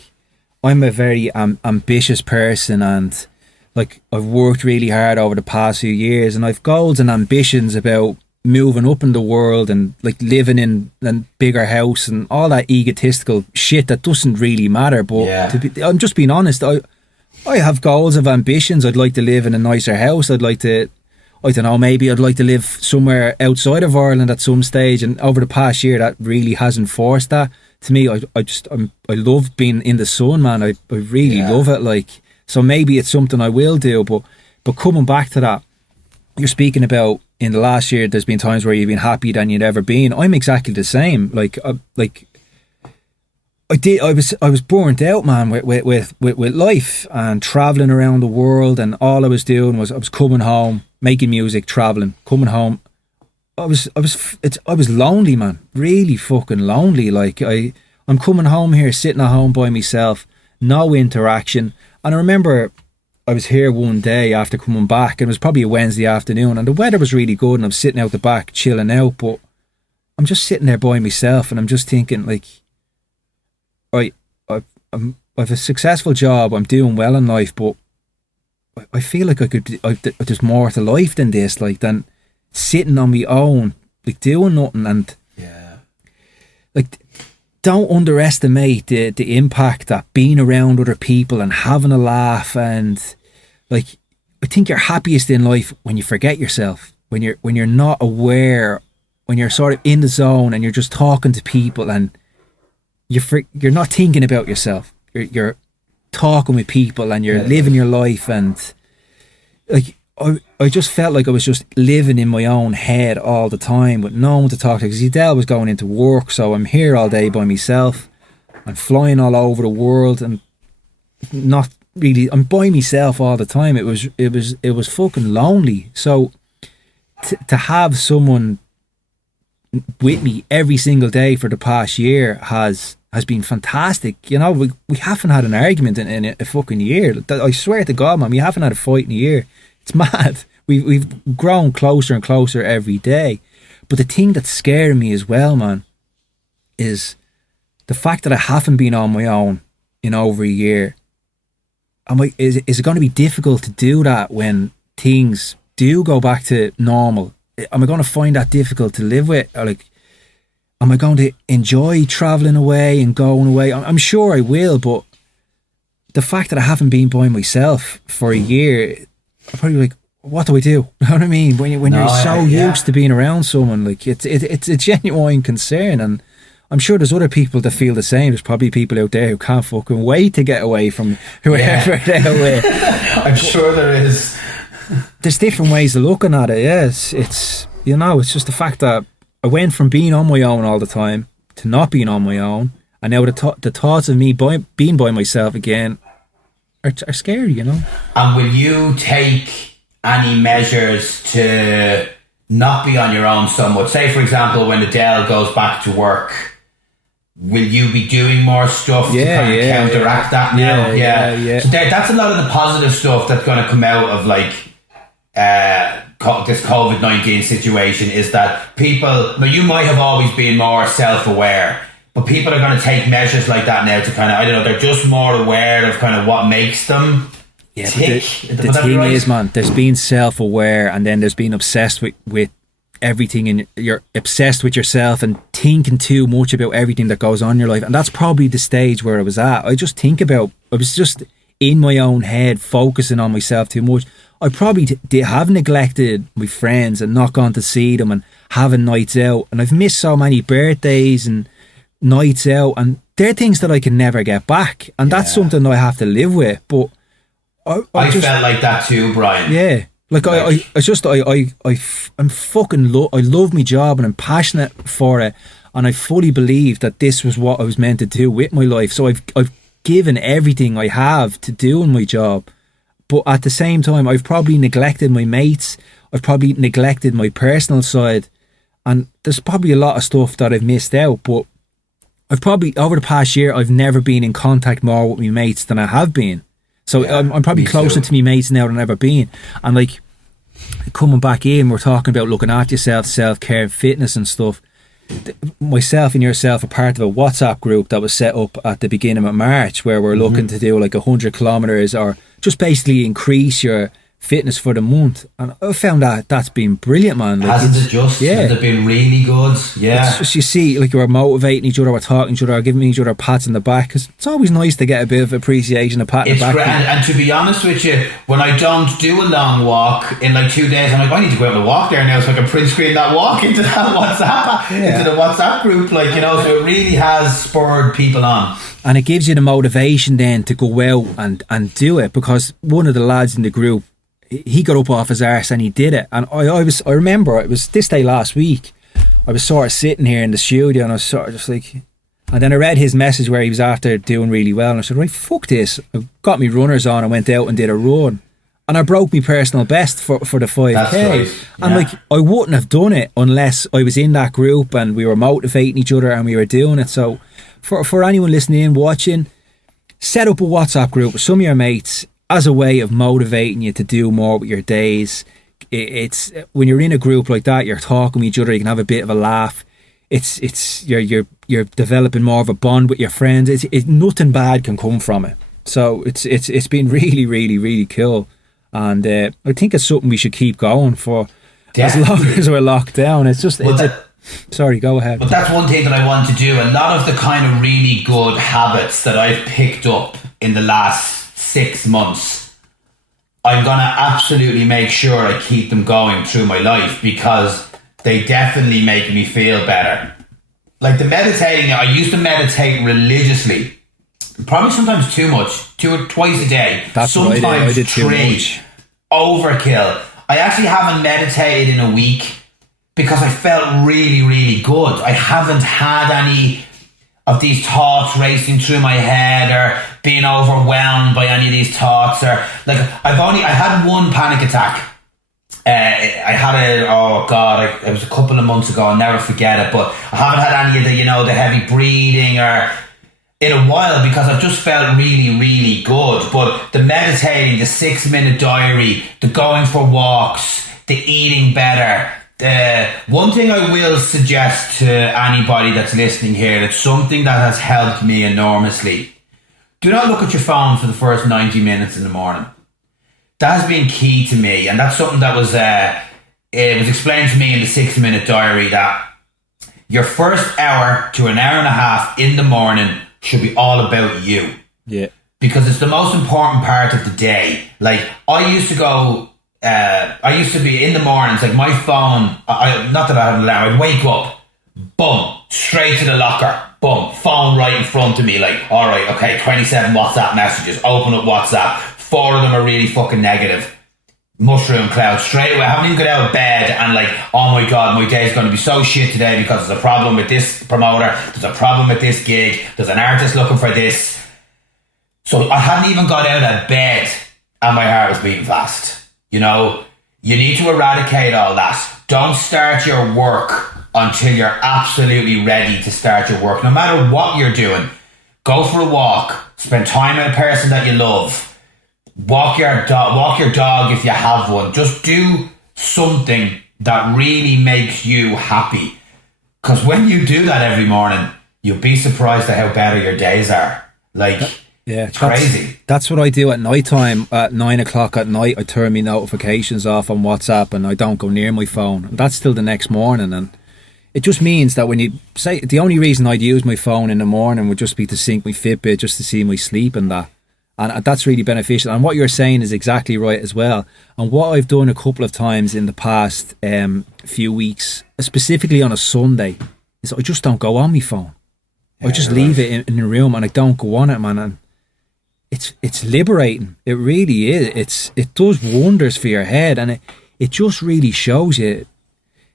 I'm a very ambitious person, and like, I've worked really hard over the past few years, and I've goals and ambitions about moving up in the world and like living in a bigger house and all that egotistical shit that doesn't really matter. But I'm just being honest, I have goals of ambitions. I'd like to live in a nicer house. I'd like to, I don't know, maybe I'd like to live somewhere outside of Ireland at some stage. And over the past year, that really hasn't forced that. To me, I love being in the sun, man. I really love it. Like, so maybe it's something I will do. But coming back to that, you're speaking about in the last year, there's been times where you've been happier than you'd ever been. I'm exactly the same. I was burnt out, man, with life and traveling around the world, and all I was doing was I was coming home, making music, traveling, coming home. I was lonely, man, really fucking lonely. Like, I'm coming home here, sitting at home by myself, no interaction. And I remember I was here one day after coming back, and it was probably a Wednesday afternoon, and the weather was really good, and I'm sitting out the back chilling out, but I'm just sitting there by myself, and I'm just thinking, like, I've a successful job, I'm doing well in life, but I feel like there's more to life than this, like, than sitting on my own, like, doing nothing. And like, don't underestimate the impact that being around other people and having a laugh, and like, I think you're happiest in life when you forget yourself, when you're not aware, when you're sort of in the zone and you're just talking to people, and you're not thinking about yourself. You're talking with people, and you're living your life. And like, I just felt like I was just living in my own head all the time with no one to talk to, because Adele was going into work, so I'm here all day by myself. I'm flying all over the world, and not really, I'm by myself all the time. It was fucking lonely. So to have someone with me every single day for the past year has been fantastic. You know, we haven't had an argument in a fucking year. I swear to God, man, we haven't had a fight in a year. It's mad. We've grown closer and closer every day. But the thing that's scaring me as well, man, is the fact that I haven't been on my own in over a year. Is it going to be difficult to do that when things do go back to normal am I going to find that difficult to live with? Or like, am I going to enjoy traveling away and going away? I'm sure I will, but the fact that I haven't been by myself for a year, I'm probably like, what do I do? You know what I mean? When you're so used to being around someone, like it's a genuine concern, and I'm sure there's other people that feel the same. There's probably people out there who can't fucking wait to get away from whoever they're with. I'm sure there is. There's different ways of looking at it. Yes, it's it's just the fact that I went from being on my own all the time to not being on my own, and now the thoughts of me being by myself again are scary. And will you take any measures to not be on your own somewhat? Say, for example, when Adele goes back to work, will you be doing more stuff to kind of counteract that now? Yeah. So that's a lot of the positive stuff that's going to come out of like this COVID-19 situation, is that people, you might have always been more self-aware, but people are going to take measures like that now to kind of, I don't know, they're just more aware of kind of what makes them tick. The thing is, man, there's being self-aware, and then there's being obsessed with everything, and you're obsessed with yourself and thinking too much about everything that goes on in your life. And that's probably the stage where I was at. I was just in my own head, focusing on myself too much. I probably have neglected my friends and not gone to see them and having nights out, and I've missed so many birthdays and nights out, and they're things that I can never get back, and that's something I have to live with. But I just felt like that too, Brian. Yeah, I'm fucking I love my job and I'm passionate for it, and I fully believe that this was what I was meant to do with my life. So I've given everything I have to doing my job, but at the same time, I've probably neglected my mates. I've probably neglected my personal side, and there's probably a lot of stuff that I've missed out. But I've probably, over the past year, I've never been in contact more with my mates than I have been. So I'm probably closer to me mates now than I've ever been. And like, coming back in, we're talking about looking after yourself, self-care, fitness and stuff. Myself and yourself are part of a WhatsApp group that was set up at the beginning of March, where we're looking to do like 100 kilometers, or just basically increase your fitness for the month. And I found that that's been brilliant, man. Like, hasn't it just? Yeah. Has it been really good? Yeah. It's just, you see, like, we're motivating each other, we're talking to each other, giving each other pats in the back, because it's always nice to get a bit of appreciation, a pat in the back. Great. And to be honest with you, when I don't do a long walk in like 2 days, I'm like, I need to go out and walk there now so I can print screen that walk into that WhatsApp, into the WhatsApp group, like, so it really has spurred people on. And it gives you the motivation then to go out and do it, because one of the lads in the group, he got up off his arse and he did it. And I remember it was this day last week, I was sort of sitting here in the studio, and I was sort of just like, and then I read his message where he was after doing really well, and I said, right, fuck this. I got me runners on, I went out and did a run, and I broke my personal best for the 5k. That's right. And like, I wouldn't have done it unless I was in that group and we were motivating each other and we were doing it. So for anyone listening in, watching, set up a WhatsApp group with some of your mates as a way of motivating you to do more with your days. It's when you're in a group like that, you're talking with each other, you can have a bit of a laugh. You're developing more of a bond with your friends. It's nothing bad can come from it. So it's been really, really, really cool, and I think it's something we should keep going for as long as we're locked down. It's just sorry, go ahead. But that's one thing that I want to do. A lot of the kind of really good habits that I've picked up in the last 6 months, I'm going to absolutely make sure I keep them going through my life, because they definitely make me feel better. Like the meditating, I used to meditate religiously, probably sometimes too much, twice a day. That's sometimes what I did too three. much. Overkill. I actually haven't meditated in a week because I felt really, really good. I haven't had any of these thoughts racing through my head, or being overwhelmed by any of these thoughts, or like I had one panic attack. I had it was a couple of months ago, I'll never forget it, but I haven't had any of the heavy breathing or in a while, because I've just felt really, really good. But the meditating, the 6-minute diary, the going for walks, the eating better, one thing I will suggest to anybody that's listening here, it's something that has helped me enormously. Do not look at your phone for the first 90 minutes in the morning. That has been key to me, and that's something that was it was explained to me in the 6-minute diary that your first hour to an hour and a half in the morning should be all about you. Yeah. Because it's the most important part of the day. Like, I used to be in the mornings, like my phone, not that I had an alarm, I'd wake up, boom, straight to the locker, boom, phone right in front of me, like, all right, okay, 27 WhatsApp messages, open up WhatsApp, 4 of them are really fucking negative. Mushroom cloud straight away. I haven't even got out of bed and like, oh my god, my day's going to be so shit today because there's a problem with this promoter, there's a problem with this gig, there's an artist looking for this. So I hadn't even got out of bed and my heart was beating fast. You know, you need to eradicate all that. Don't start your work until you're absolutely ready to start your work. No matter what you're doing, go for a walk, spend time with a person that you love. Walk your dog if you have one. Just do something that really makes you happy. Because when you do that every morning, you'll be surprised at how better your days are. Like, yeah, it's crazy. That's what I do at night time. At 9 o'clock at night, I turn my notifications off on WhatsApp and I don't go near my phone. And that's still the next morning. And it just means that when you say, the only reason I'd use my phone in the morning would just be to sync my Fitbit, just to see my sleep and that. And that's really beneficial. And what you're saying is exactly right as well. And what I've done a couple of times in the past few weeks, specifically on a Sunday, is I just don't go on my phone. I just leave it in the room and I don't go on it, man. And it's liberating. It really is. It does wonders for your head, and it just really shows you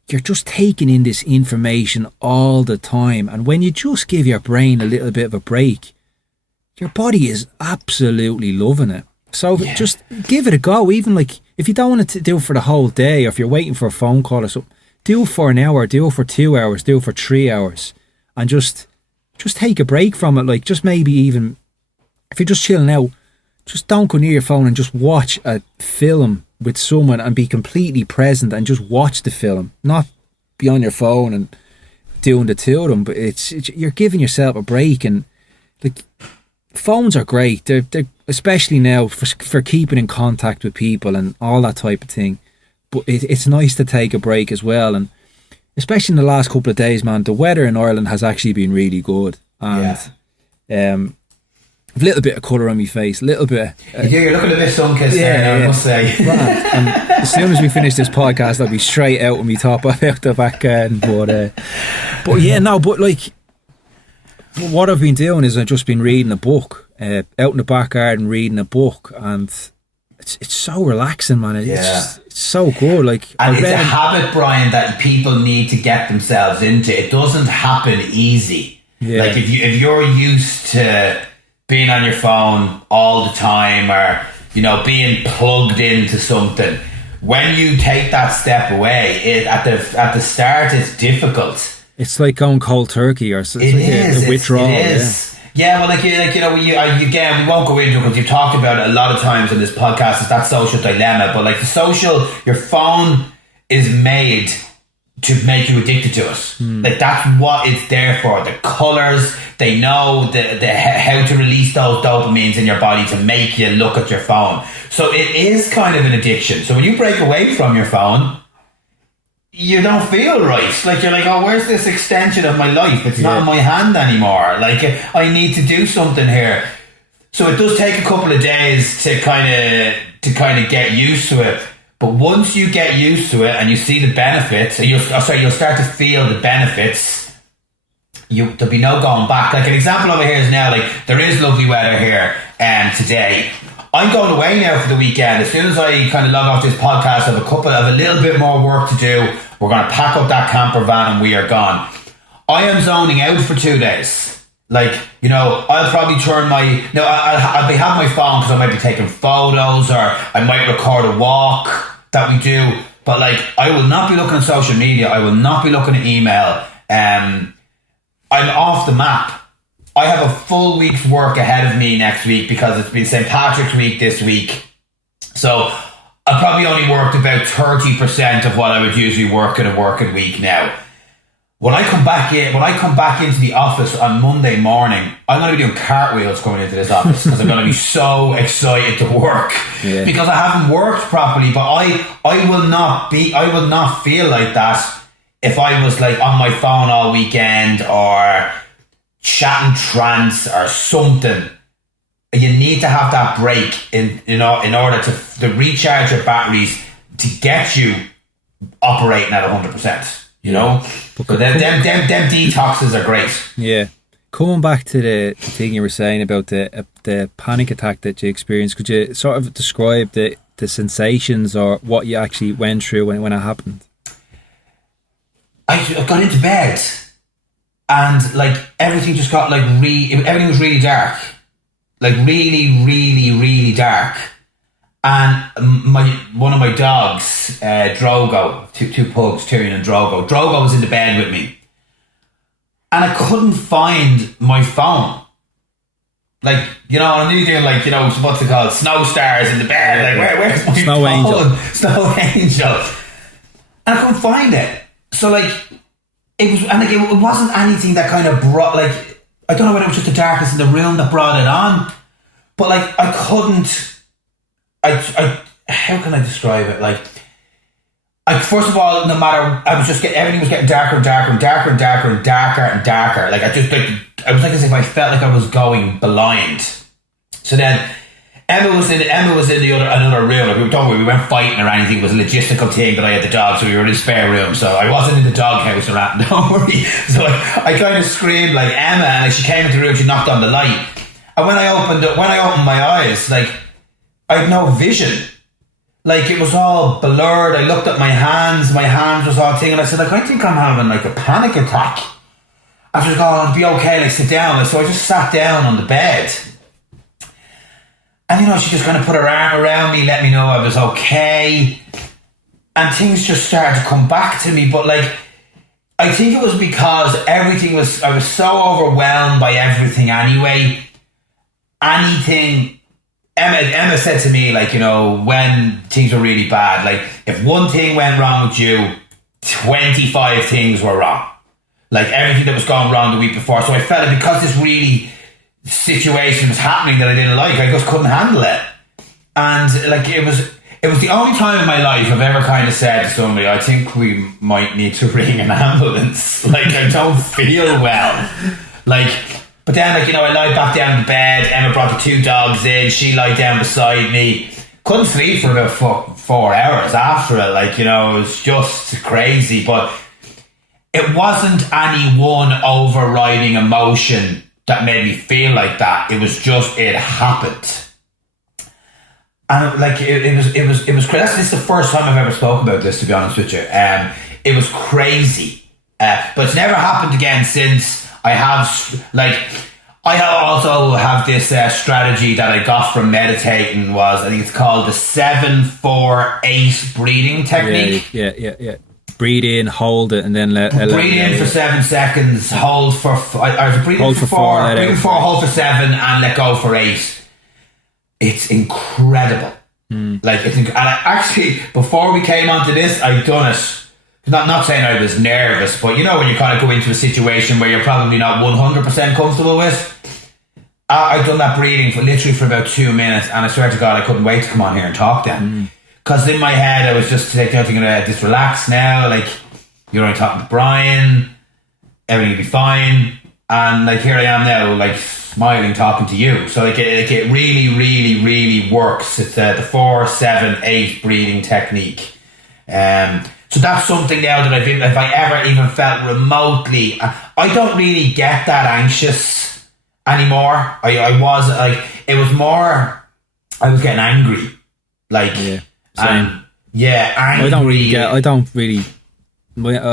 you're just taking in this information all the time. And when you just give your brain a little bit of a break, your body is absolutely loving it. So just give it a go. Even like if you don't want to do it for the whole day, or if you're waiting for a phone call or something, do it for an hour, do it for 2 hours, do it for 3 hours, and just take a break from it. Like, just maybe even if you're just chilling out, just don't go near your phone and just watch a film with someone and be completely present and just watch the film, not be on your phone and doing the two of them. But it's you're giving yourself a break. And like, phones are great. They're especially now for keeping in contact with people and all that type of thing. But it's nice to take a break as well. And especially in the last couple of days, man, the weather in Ireland has actually been really good. And a little bit of colour on my face, a little bit. You're looking a bit sun-kissed there, I must say. Right. And as soon as we finish this podcast, I'll be straight out with me top out the back garden. But yeah, no, but like, what I've been doing is I've just been reading a book, out in the back garden reading a book, and it's so relaxing, man. It's so good. Like, and it's a habit, Brian, that people need to get themselves into. It doesn't happen easy. Yeah. Like if you're used to being on your phone all the time, or being plugged into something, when you take that step away, at the start it's difficult. It's like going cold turkey, or it's like a withdrawal. It is. Yeah, well, again, we won't go into it because you've talked about it a lot of times in this podcast. It's that social dilemma, but like your phone is made to make you addicted to it. Like, that's what it's there for. The colours, they know the how to release those dopamines in your body to make you look at your phone. So it is kind of an addiction. So when you break away from your phone, you don't feel right. Like, you're like, oh, where's this extension of my life? It's not in my hand anymore. Like, I need to do something here. So it does take a couple of days to kind of get used to it. But once you get used to it and you see the benefits, you'll start to feel the benefits. There'll be no going back. Like, an example over here is now, like, there is lovely weather here today. I'm going away now for the weekend. As soon as I kind of log off this podcast, I have a little bit more work to do. We're going to pack up that camper van and we are gone. I am zoning out for 2 days. Like, I'll probably turn I'll be having my phone because I might be taking photos, or I might record a walk that we do. But like, I will not be looking at social media. I will not be looking at email. I'm off the map. I have a full week's work ahead of me next week because it's been St. Patrick's week this week. So I probably only worked about 30% of what I would usually work in a working week now. when I come back into the office on Monday morning, I'm going to be doing cartwheels coming into this office because I'm going to be so excited to work because I haven't worked properly. But I will not feel like that if I was like on my phone all weekend or chatting trance or something. You need to have that break in order to recharge your batteries to get you operating at 100%. You know, but them detoxes are great. Yeah. Coming back to the thing you were saying about the panic attack that you experienced, could you sort of describe the sensations or what you actually went through when it happened? I got into bed and like everything just got like everything was really dark, like really, really, really dark. And one of my dogs, Drogo, two pugs, Tyrion and Drogo. Drogo was in the bed with me. And I couldn't find my phone. Like, you know, I'm really doing like, you know, what's it called? Snow stars in the bed. Like, where's my Snow phone? Angel. Snow Angel. And I couldn't find it. So like, it wasn't anything that kind of brought, like, I don't know whether it was just the darkness in the room that brought it on. But like, I couldn't, how can I describe it? Like, first of all, no matter, everything was getting darker and darker and darker and darker and darker and darker. Like, I was like as if I felt like I was going blind. So then, Emma was in another room. Like, we weren't fighting or anything. It was a logistical thing that I had the dog, so we were in a spare room. So I wasn't in the dog house or that. Don't worry. So I kind of screamed like Emma, and like she came into the room. She knocked on the light, and when I opened my eyes, like, I had no vision. Like, it was all blurred. I looked at my hands was all thing, and I said, like, I think I'm having like a panic attack. I was like, oh, it'll be okay, like, sit down. Like, so I just sat down on the bed. And, you know, she just kind of put her arm around me, let me know I was okay. And things just started to come back to me. But, like, I think it was because I was so overwhelmed by everything anyway. Emma said to me, like, you know, when things were really bad, like, if one thing went wrong with you, 25 things were wrong. Like, everything that was going wrong the week before. So I felt like because this really situation was happening that I didn't like, I just couldn't handle it. And, like, it was the only time in my life I've ever kind of said to somebody, I think we might need to ring an ambulance. Like, I don't feel well. Like, but then, like, you know, I lied back down in bed. Emma brought the two dogs in. She lied down beside me. Couldn't sleep for about 4 hours after it. Like, you know, it was just crazy. But it wasn't any one overriding emotion that made me feel like that. It was just, it happened. And like, it was crazy. This is the first time I've ever spoken about this, to be honest with you. It was crazy. But it's never happened again since. I also have this strategy that I got from meditating. I think it's called the 7-4-8 breathing technique. Yeah. Breathe in, hold it, and then breathe in for 7 seconds, hold for breathe in for 4, breathe in for 4, hold for 7, and let go for 8. It's incredible. Like, and actually, before we came onto this, I'd done it. Not saying I was nervous, but you know when you kind of go into a situation where you're probably not 100% comfortable with. I'd done that breathing for about 2 minutes, and I swear to God, I couldn't wait to come on here and talk then. Because in my head, I was just thinking, just relax now. Like, you're only talking to Bryan, everything will be fine. And like, here I am now, like, smiling, talking to you. So like, it really, really, really works. It's the 4-7-8 breathing technique. So that's something now that if I ever even felt remotely, I don't really get that anxious anymore. I was like, it was more, I was getting angry. Like, same. Angry.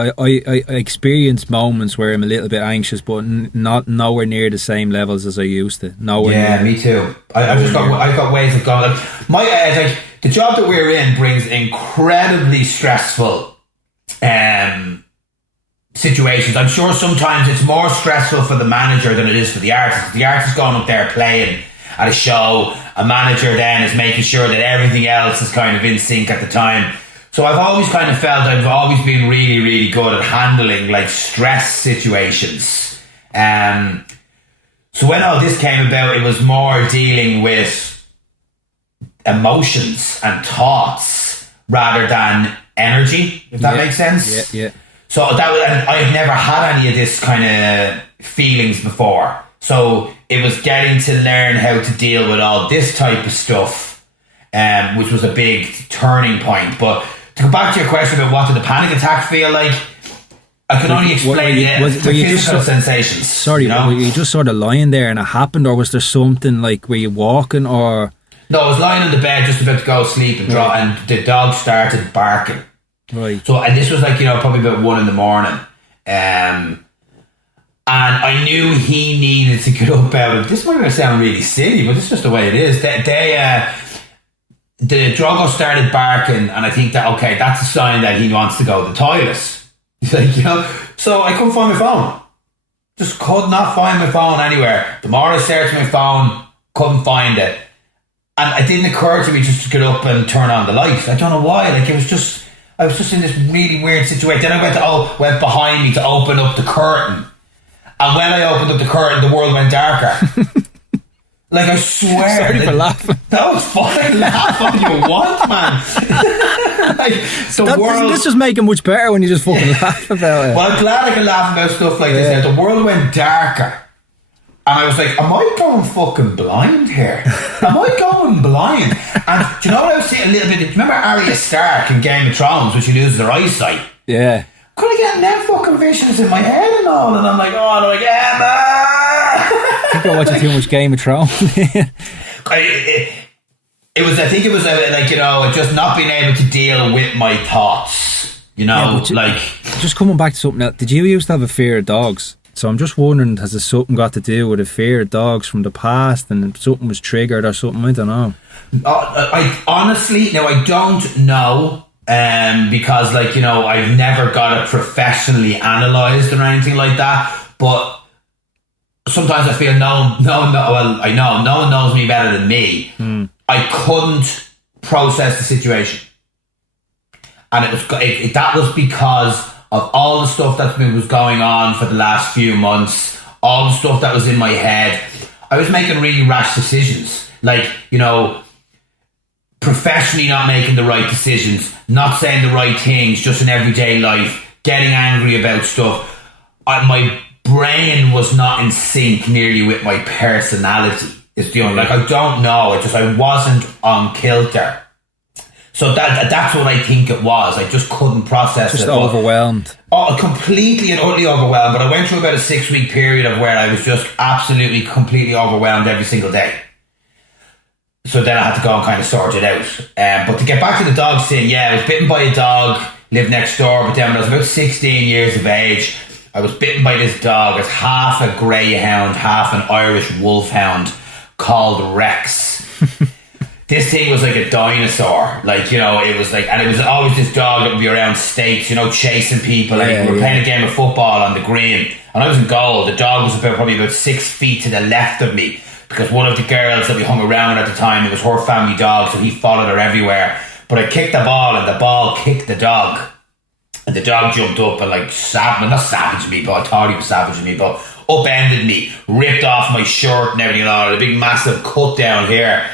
I experience moments where I'm a little bit anxious, but not nowhere near the same levels as I used to. Me too. I've got ways of going. Like, the job that we're in brings incredibly stressful situations. I'm sure sometimes it's more stressful for the manager than it is for the artist. The artist going up there playing at a show, a manager then is making sure that everything else is kind of in sync at the time. So I've always kind of felt I've always been really, really good at handling like stress situations. So when all this came about, it was more dealing with emotions and thoughts rather than energy, if that makes sense. Yeah. So and I've never had any of this kind of feelings before. So it was getting to learn how to deal with all this type of stuff, which was a big turning point. But to go back to your question about what did the panic attack feel like, I can only explain the physical sensations. Sorry, were you just sort of lying there and it happened, or was there something like, were you walking or? No, I was lying on the bed just about to go to sleep and and the dog started barking. Right. So, and this was like, probably about 1 a.m. And I knew he needed to get up out of, this might sound really silly, but this is just the way it is. The doggo started barking, and I think that, okay, that's a sign that he wants to go to the toilet. He's like, so I couldn't find my phone. Just could not find my phone anywhere. The more I searched my phone, couldn't find it. And it didn't occur to me just to get up and turn on the lights. I don't know why. Like, I was just in this really weird situation. Then I went behind me to open up the curtain. And when I opened up the curtain, the world went darker. Like, I swear. Sorry for laughing. That was fine. Laugh all you want, man. This just make it much better when you just fucking laugh about it. Well, I'm glad I can laugh about stuff like this. Now, the world went darker. And I was like, am I going fucking blind here? Am I going blind? And do you know what I was saying a little bit? Do you remember Arya Stark in Game of Thrones when she loses her eyesight? Yeah. Could I get them fucking visions in my head and all? And I'm like, oh, no, I think you're watching too much Game of Thrones. I think it was just not being able to deal with my thoughts, Just coming back to something else, did you used to have a fear of dogs? So I'm just wondering, has it something got to do with a fear of dogs from the past, and something was triggered or something? I don't know. I honestly, I don't know, because I've never got it professionally analysed or anything like that, but sometimes I feel I know no one knows me better than me. I couldn't process the situation, and that was because of all the stuff that was going on for the last few months, all the stuff that was in my head. I was making really rash decisions, professionally not making the right decisions, not saying the right things just in everyday life, getting angry about stuff. My brain was not in sync nearly with my personality. It's the only, I don't know, I wasn't on kilter. So that's what I think it was. I just couldn't process it. Just overwhelmed. Oh, completely and utterly overwhelmed. But I went through about a 6-week period of where I was just absolutely, completely overwhelmed every single day. So then I had to go and kind of sort it out. But to get back to the dog thing, I was bitten by a dog, lived next door. But then when I was about 16 years of age, I was bitten by this dog. It's half a greyhound, half an Irish wolfhound called Rex. This thing was like a dinosaur, it was like, and it was always this dog that would be around states, chasing people, and we were playing a game of football on the green, and I was in goal. The dog was probably about 6 feet to the left of me, because one of the girls that we hung around with at the time, it was her family dog, so he followed her everywhere. But I kicked the ball, and the ball kicked the dog, and the dog jumped up and not savaged me, but I thought he was savaging me, but upended me, ripped off my shirt and everything, a big massive cut down here.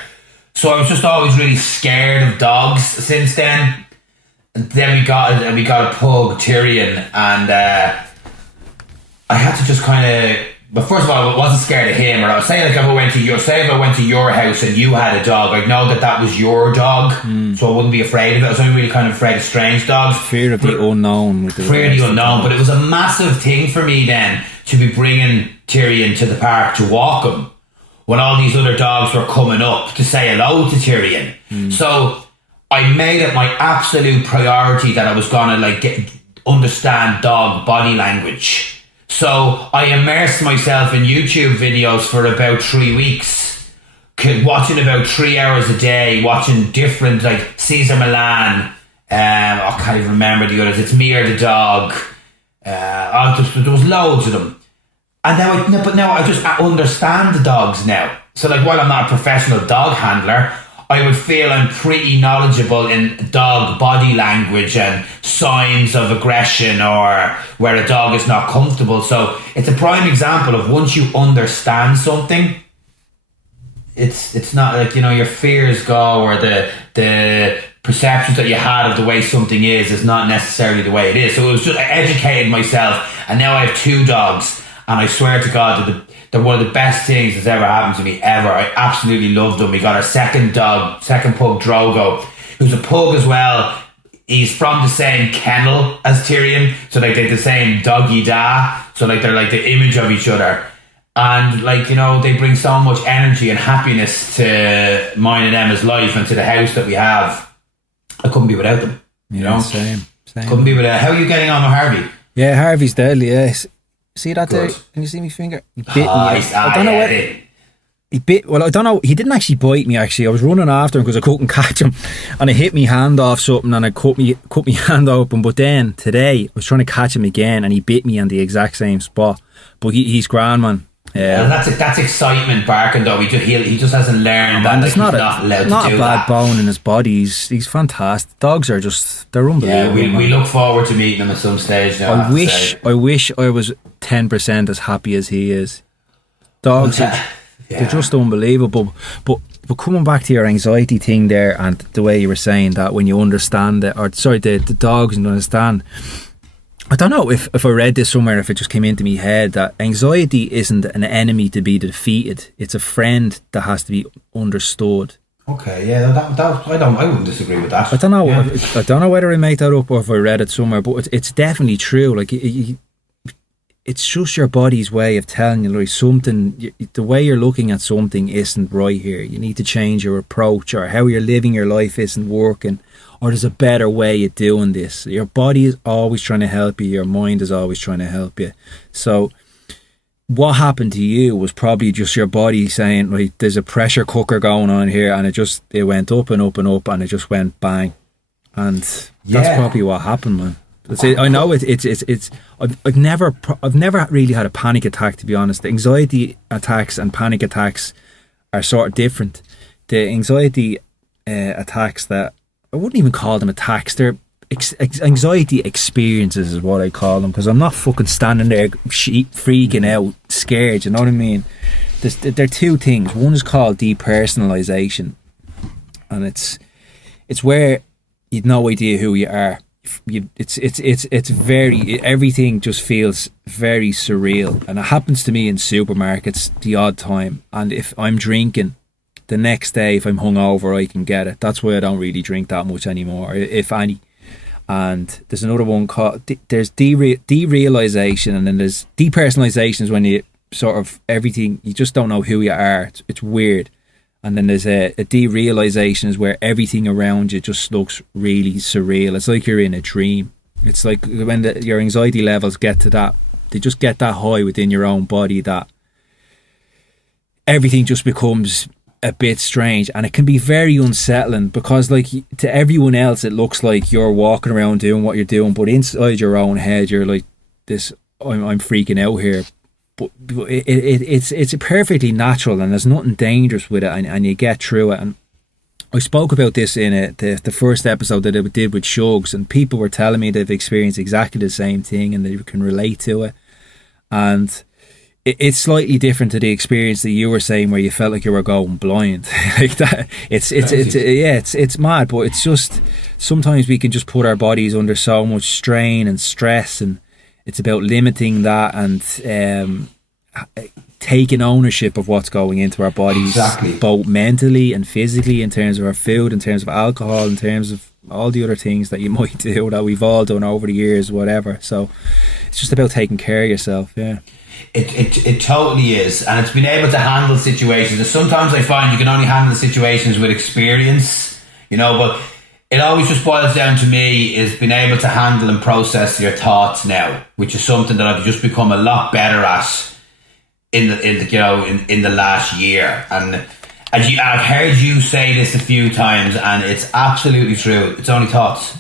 So I was just always really scared of dogs since then. And then we got a pug, Tyrion, and I had to just kind of. But first of all, I wasn't scared of him. Or I was saying, if I went to your house and you had a dog, I'd know that was your dog, so I wouldn't be afraid of it. I was only really kind of afraid of strange dogs. Fear of the unknown. Fear of the unknown. But it was a massive thing for me then to be bringing Tyrion to the park to walk him, when all these other dogs were coming up to say hello to Tyrion. So I made it my absolute priority that I was going to understand dog body language. So I immersed myself in YouTube videos for about 3 weeks, watching about 3 hours a day, watching different, Cesar Millan, I can't even remember the others, It's Me or the Dog, there was loads of them. And now I just understand the dogs now. So while I'm not a professional dog handler, I would feel I'm pretty knowledgeable in dog body language and signs of aggression or where a dog is not comfortable. So it's a prime example of once you understand something, it's not like, you know, your fears go, or the perceptions that you had of the way something is not necessarily the way it is. So it was just, I educated myself, and now I have 2 dogs, and I swear to God that they're one of the best things that's ever happened to me ever. I absolutely loved them. We got our second pug, Drogo, who's a pug as well. He's from the same kennel as Tyrion, so like they're the same doggy da, so like they're like the image of each other. And like, you know, they bring so much energy and happiness to mine and Emma's life and to the house that we have. I couldn't be without them. You know? Same. Couldn't be without. How are you getting on with Harvey? Yeah, Harvey's deadly, yes. See that Good. there? Can you see my finger? He bit me. I don't know yeah, whether he bit. Well, I don't know. He didn't actually bite me. Actually, I was running after him because I couldn't catch him, and I hit my hand off something, and I cut me hand open. But then today, I was trying to catch him again, and he bit me on the exact same spot. But he's grand, man. Yeah, that's excitement barking though. He just hasn't learned that. And Like, it's not he's not allowed not to do a bad that. bone in his body. He's fantastic. Dogs are just, they're Yeah, unbelievable. we look forward to meeting him at some stage now. I wish I was 10% as happy as he is. Dogs are they're just unbelievable. But coming back to your anxiety thing there, and the way you were saying that when you understand it, or sorry, the dogs and understand. I don't know if I read this somewhere, if it just came into my head, that anxiety isn't an enemy to be defeated. It's a friend that has to be understood. Okay, yeah, I wouldn't disagree with that. I don't know. Yeah. I don't know whether I made that up or if I read it somewhere, but it's definitely true. Like it's just your body's way of telling you, like, something. The way you're looking at something isn't right here. You need to change your approach, or how you're living your life isn't working, or there's a better way of doing this. Your body is always trying to help you. Your mind is always trying to help you. So what happened to you was probably just your body saying, right, there's a pressure cooker going on here, and it went up and up and up, and it just went bang. And that's probably what happened, man. I know it's. I've never really had a panic attack, to be honest. The anxiety attacks and panic attacks are sort of different. The anxiety attacks, that I wouldn't even call them attacks. They're anxiety experiences is what I call them, because I'm not fucking standing there freaking out, scared. You know what I mean? There are 2 things. One is called depersonalization, and it's where you've no idea who you are. It's very, everything just feels very surreal, and it happens to me in supermarkets the odd time. And if I'm drinking, the next day, if I'm hungover, I can get it. That's why I don't really drink that much anymore, if any. And there's another one called there's derealization, and then there's depersonalization, is when you sort of everything, you just don't know who you are. It's weird. And then there's a derealization, is where everything around you just looks really surreal. It's like you're in a dream. It's like when your anxiety levels get to that, they just get that high within your own body, that everything just becomes a bit strange, and it can be very unsettling, because like to everyone else it looks like you're walking around doing what you're doing, but inside your own head you're like, this, I'm freaking out here. But it's perfectly natural, and there's nothing dangerous with it, and you get through it. And I spoke about this in the first episode that I did with Shugs, and people were telling me they've experienced exactly the same thing and they can relate to it. And it's slightly different to the experience that you were saying, where you felt like you were going blind like that. It's mad, but it's just, sometimes we can just put our bodies under so much strain and stress, and it's about limiting that and taking ownership of what's going into our bodies, both mentally and physically, in terms of our food, in terms of alcohol, in terms of all the other things that you might do that we've all done over the years, whatever. So it's just about taking care of yourself. Yeah. It totally is, and it's being able to handle situations. And sometimes I find you can only handle situations with experience, you know, but it always just boils down to me is being able to handle and process your thoughts now, which is something that I've just become a lot better at in the last year. And I've heard you say this a few times, and it's absolutely true. It's only thoughts.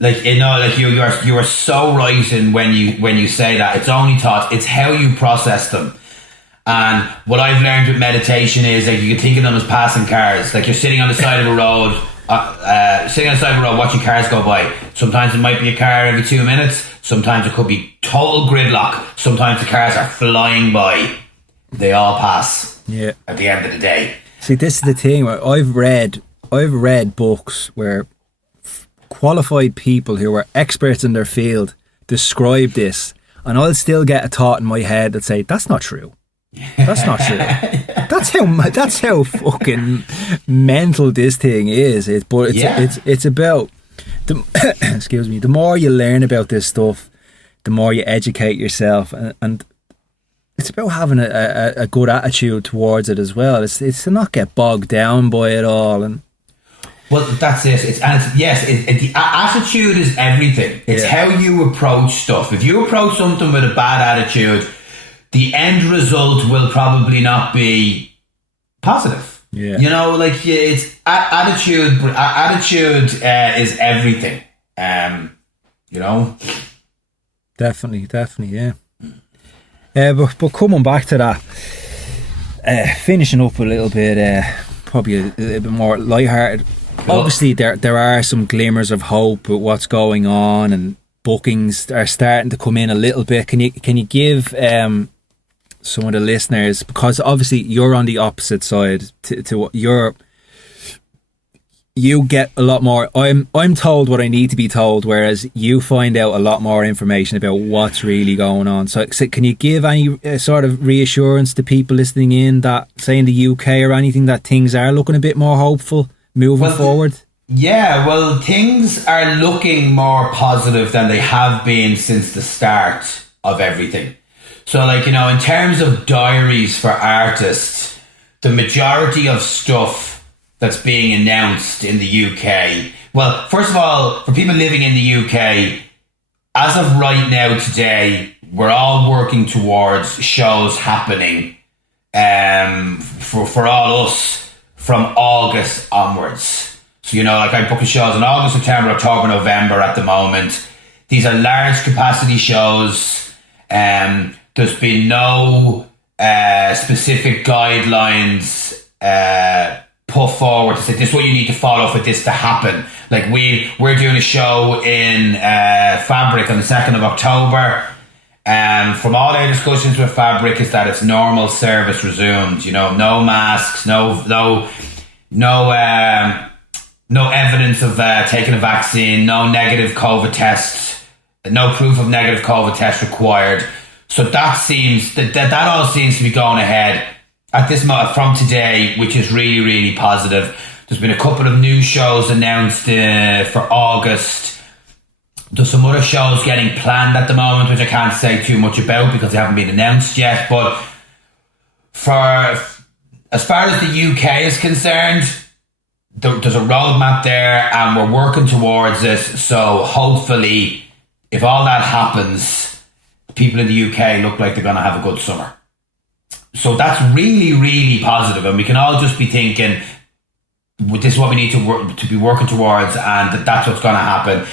Like, you know, like you are so right in when you say that it's only thoughts. It's how you process them. And what I've learned with meditation is like you can think of them as passing cars. Like you're sitting on the side of a road, watching cars go by. Sometimes it might be a car every 2 minutes. Sometimes it could be total gridlock. Sometimes the cars are flying by. They all pass. Yeah. At the end of the day. See, this is the thing. I've read books where qualified people who are experts in their field describe this, and I'll still get a thought in my head that say that's not true. That's not true. That's how fucking mental this thing is. It's about excuse me. The more you learn about this stuff, the more you educate yourself, and it's about having a good attitude towards it as well. It's to not get bogged down by it all. And well, that's it. The attitude is everything. It's how you approach stuff. If you approach something with a bad attitude, the end result will probably not be positive. Yeah. You know, like it's attitude. Attitude is everything. You know. Definitely, yeah. But coming back to that, finishing up a little bit, probably a little bit more lighthearted. Obviously, there are some glimmers of hope with what's going on, and bookings are starting to come in a little bit. Can you give some of the listeners, because obviously you're on the opposite side to what you get a lot more. I'm told what I need to be told, whereas you find out a lot more information about what's really going on. So can you give any sort of reassurance to people listening in that, say in the UK or anything, that things are looking a bit more hopeful moving forward? Yeah, well, things are looking more positive than they have been since the start of everything. So, like, you know, in terms of diaries for artists, the majority of stuff that's being announced in the UK. Well, first of all, for people living in the UK, as of right now today, we're all working towards shows happening for all us from August onwards. So, you know, like I'm booking shows in August, September, October, November at the moment. These are large capacity shows. There's been no specific guidelines put forward to say this is what you need to follow for this to happen. Like we're doing a show in Fabric on the 2nd of October. From all our discussions with Fabric is that it's normal service resumed. You know, no masks, no evidence of taking a vaccine, no negative COVID tests, no proof of negative COVID test required. So that all seems to be going ahead at this moment from today, which is really, really positive. There's been a couple of new shows announced for August. There's some other shows getting planned at the moment, which I can't say too much about because they haven't been announced yet. But as far as the UK is concerned, there's a roadmap there and we're working towards it. So hopefully, if all that happens, people in the UK look like they're going to have a good summer. So that's really, really positive, and we can all just be thinking, this is what we need to be working towards, and that's what's going to happen.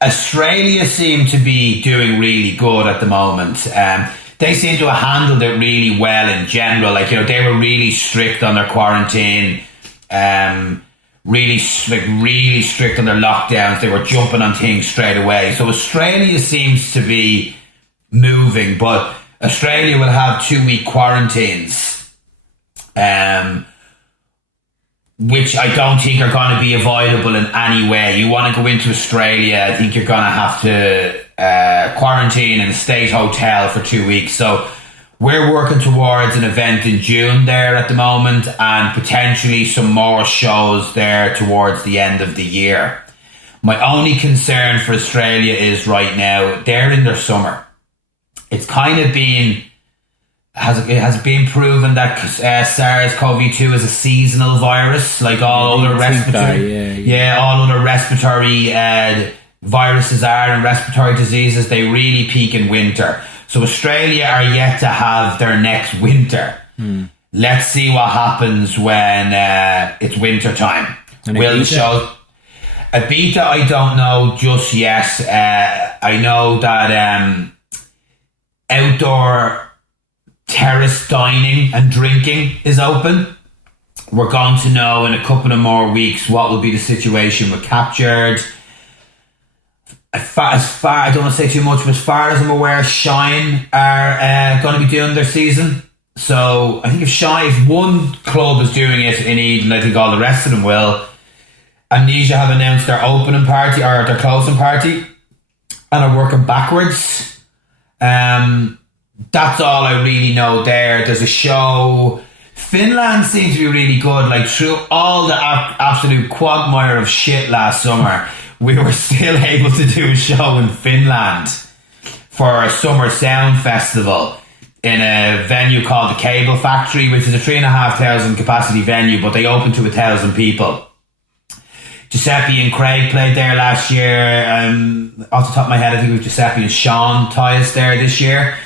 Australia seem to be doing really good at the moment. They seem to have handled it really well in general. Like, you know, they were really strict on their quarantine, really strict on their lockdowns. They were jumping on things straight away. So Australia seems to be moving, but Australia will have 2-week quarantines, which I don't think are going to be avoidable in any way. You want to go into Australia, I think you're going to have to quarantine in a state hotel for 2 weeks. So we're working towards an event in June there at the moment, and potentially some more shows there towards the end of the year. My only concern for Australia is right now, they're in their summer. It's kind of been, has been proven that SARS-CoV-2 is a seasonal virus, like all other respiratory, all other respiratory viruses are, and respiratory diseases. They really peak in winter. So Australia are yet to have their next winter. Let's see what happens when it's winter time. Will the show Ibiza? I don't know just yet. I know that outdoor terrace dining and drinking is open. We're going to know in a couple of more weeks what will be the situation with Captured. As far, I don't want to say too much, but as far as I'm aware, Shine are going to be doing their season. So I think if one club is doing it in Eden, I think all the rest of them will. Amnesia have announced their opening party or their closing party and are working backwards. That's all I really know there. There's a show. Finland seems to be really good. Like through all the absolute quagmire of shit last summer, we were still able to do a show in Finland for a summer sound festival in a venue called the Cable Factory, which is a 3,500 capacity venue, but they open to 1,000 people. Giuseppe and Craig played there last year. Off the top of my head, I think it was Giuseppe and Sean Tyus there this year.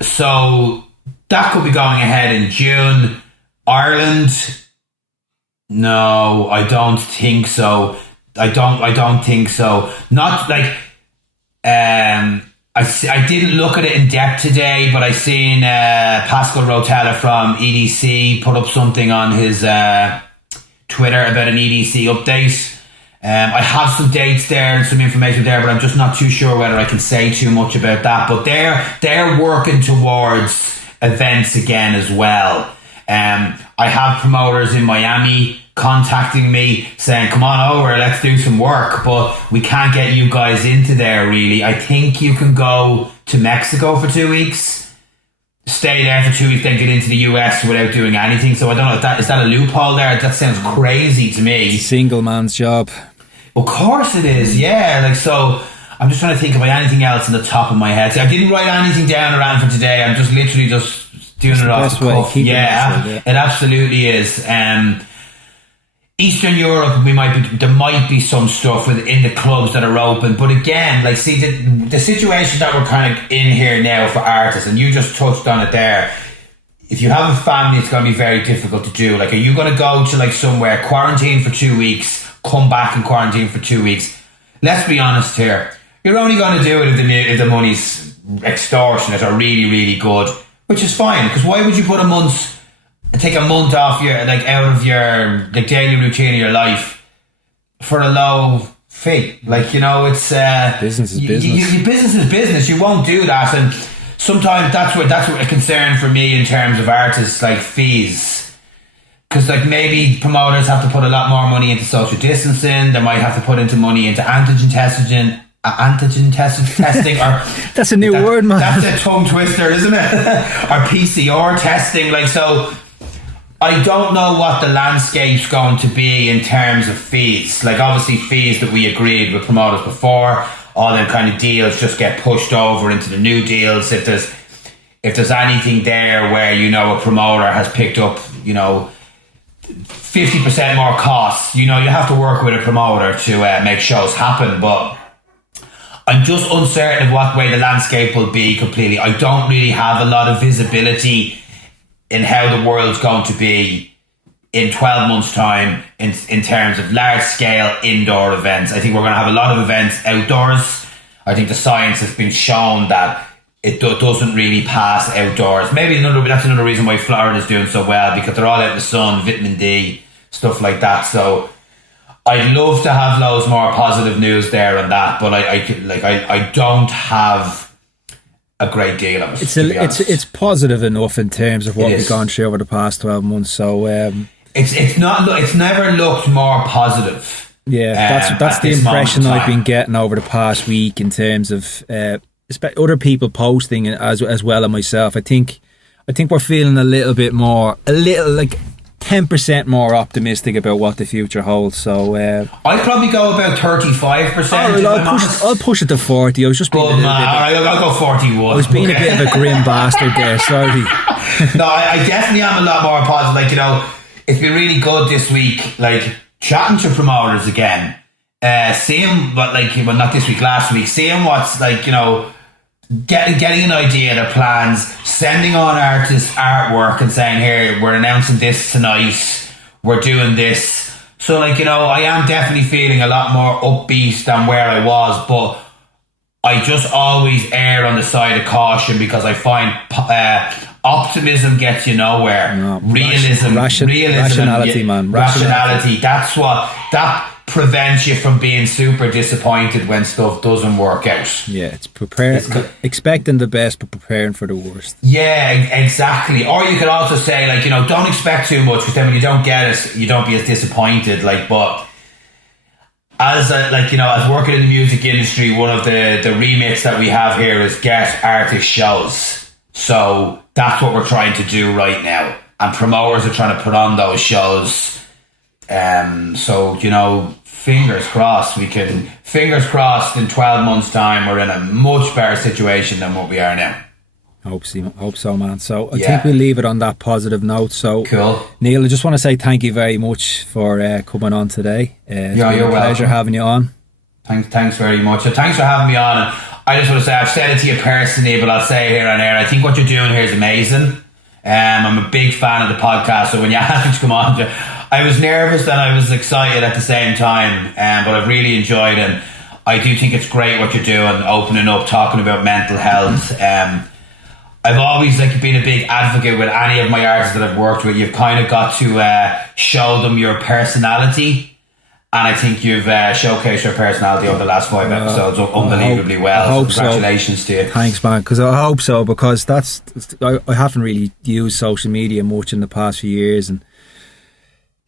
So that could be going ahead in June. Ireland, no, I don't think so. I don't think so. Not like I didn't look at it in depth today, but I seen Pascal Rotella from EDC put up something on his Twitter about an EDC update. I have some dates there and some information there, but I'm just not too sure whether I can say too much about that. But they're working towards events again as well. I have promoters in Miami contacting me saying, come on over, let's do some work, but we can't get you guys into there really. I think you can go to Mexico for 2 weeks, stay there for 2 weeks, then get into the US without doing anything. So I don't know if that is that a loophole there. That sounds crazy to me. Single man's job. Of course it is, yeah. Like, so I'm just trying to think about anything else in the top of my head. See, I didn't write anything down around for today. I'm just literally just doing it off the cuff. Yeah, it absolutely is. Eastern Europe, there might be some stuff within the clubs that are open, but again, like, see, the situation that we're kind of in here now for artists, and you just touched on it there. If you have a family, it's going to be very difficult to do. Like, are you going to go to like somewhere, quarantine for 2 weeks, come back and quarantine for 2 weeks? Let's be honest here. You're only going to do it if the money's extortionate or really, really good, which is fine. Because why would you take a month off out of your daily routine of your life for a low fee? Like, you know, it's business is business. Business is business. You won't do that, and sometimes that's what a concern for me in terms of artists, like fees. Because like maybe promoters have to put a lot more money into social distancing. They might have to put into money into antigen testing, or that's a new word, man. That's a tongue twister, isn't it? Or PCR testing. Like, so I don't know what the landscape's going to be in terms of fees. Like, obviously fees that we agreed with promoters before, all them kind of deals just get pushed over into the new deals. If there's anything there where, you know, a promoter has picked up, you know, 50% more costs, you know, you have to work with a promoter to make shows happen. But I'm just uncertain of what way the landscape will be completely. I don't really have a lot of visibility in how the world's going to be in 12 months' time in terms of large-scale indoor events. I think we're going to have a lot of events outdoors. I think the science has been shown that it doesn't really pass outdoors. Maybe that's another reason why Florida's doing so well, because they're all out in the sun, vitamin D, stuff like that. So I'd love to have loads more positive news there on that, but I don't have a great deal of it. It's positive enough in terms of what we've gone through over the past 12 months. So it's never looked more positive. Yeah, that's the impression I've been getting over the past week in terms of other people posting as well as myself. I think we're feeling a little like 10% more optimistic about what the future holds. So I'd probably go about 35%. I'll push it to 40. I was just being I'll go 41. I was being a bit of a grim bastard there. Sorry. No, I definitely am a lot more positive. Like, you know, it's been really good this week. Like, chatting to promoters again, seeing what, like, well, not this week, last week, seeing what's, like, you know, getting an idea of their plans, sending on artists artwork and saying, here, we're announcing this tonight, we're doing this. So, like, you know, I am definitely feeling a lot more upbeat than where I was, but I just always err on the side of caution because I find optimism gets you nowhere. No, realism, rationality, man. Rationality. That prevents you from being super disappointed when stuff doesn't work out. Yeah, it's expecting the best but preparing for the worst. Yeah, exactly. Or you could also say, like, don't expect too much, because then when you don't get it, you don't be as disappointed. Like, but as working in the music industry, one of the remits that we have here is get artist shows. So that's what we're trying to do right now, and promoters are trying to put on those shows. So fingers crossed in 12 months time we're in a much better situation than what we are now. Hope so, man. So I think we'll leave it on that positive note. So cool. Neal, I just want to say thank you very much for coming on today. It's been a pleasure having you on. Thanks very much. So thanks for having me on. And I just want to say, I've said it to you personally, but I'll say it here on air, I think what you're doing here is amazing. I'm a big fan of the podcast, so when you asked me to come on, I was nervous and I was excited at the same time, but I've really enjoyed it. And I do think it's great what you're doing, opening up, talking about mental health. I've always been a big advocate with any of my artists that I've worked with. You've kind of got to show them your personality, and I think you've showcased your personality over the last 5 episodes unbelievably well. So congratulations to you. Thanks, man, because I hope so, because I haven't really used social media much in the past few years, and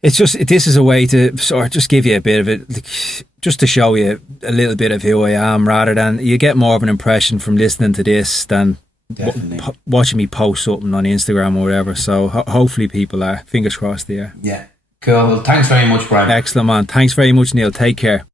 it's just, this is a way to sort of just give you a bit of it, just to show you a little bit of who I am, rather than you get more of an impression from listening to this than watching me post something on Instagram or whatever. So hopefully people are, fingers crossed, they are. Yeah, cool. Well, thanks very much, Bryan. Excellent, man. Thanks very much, Neal. Take care.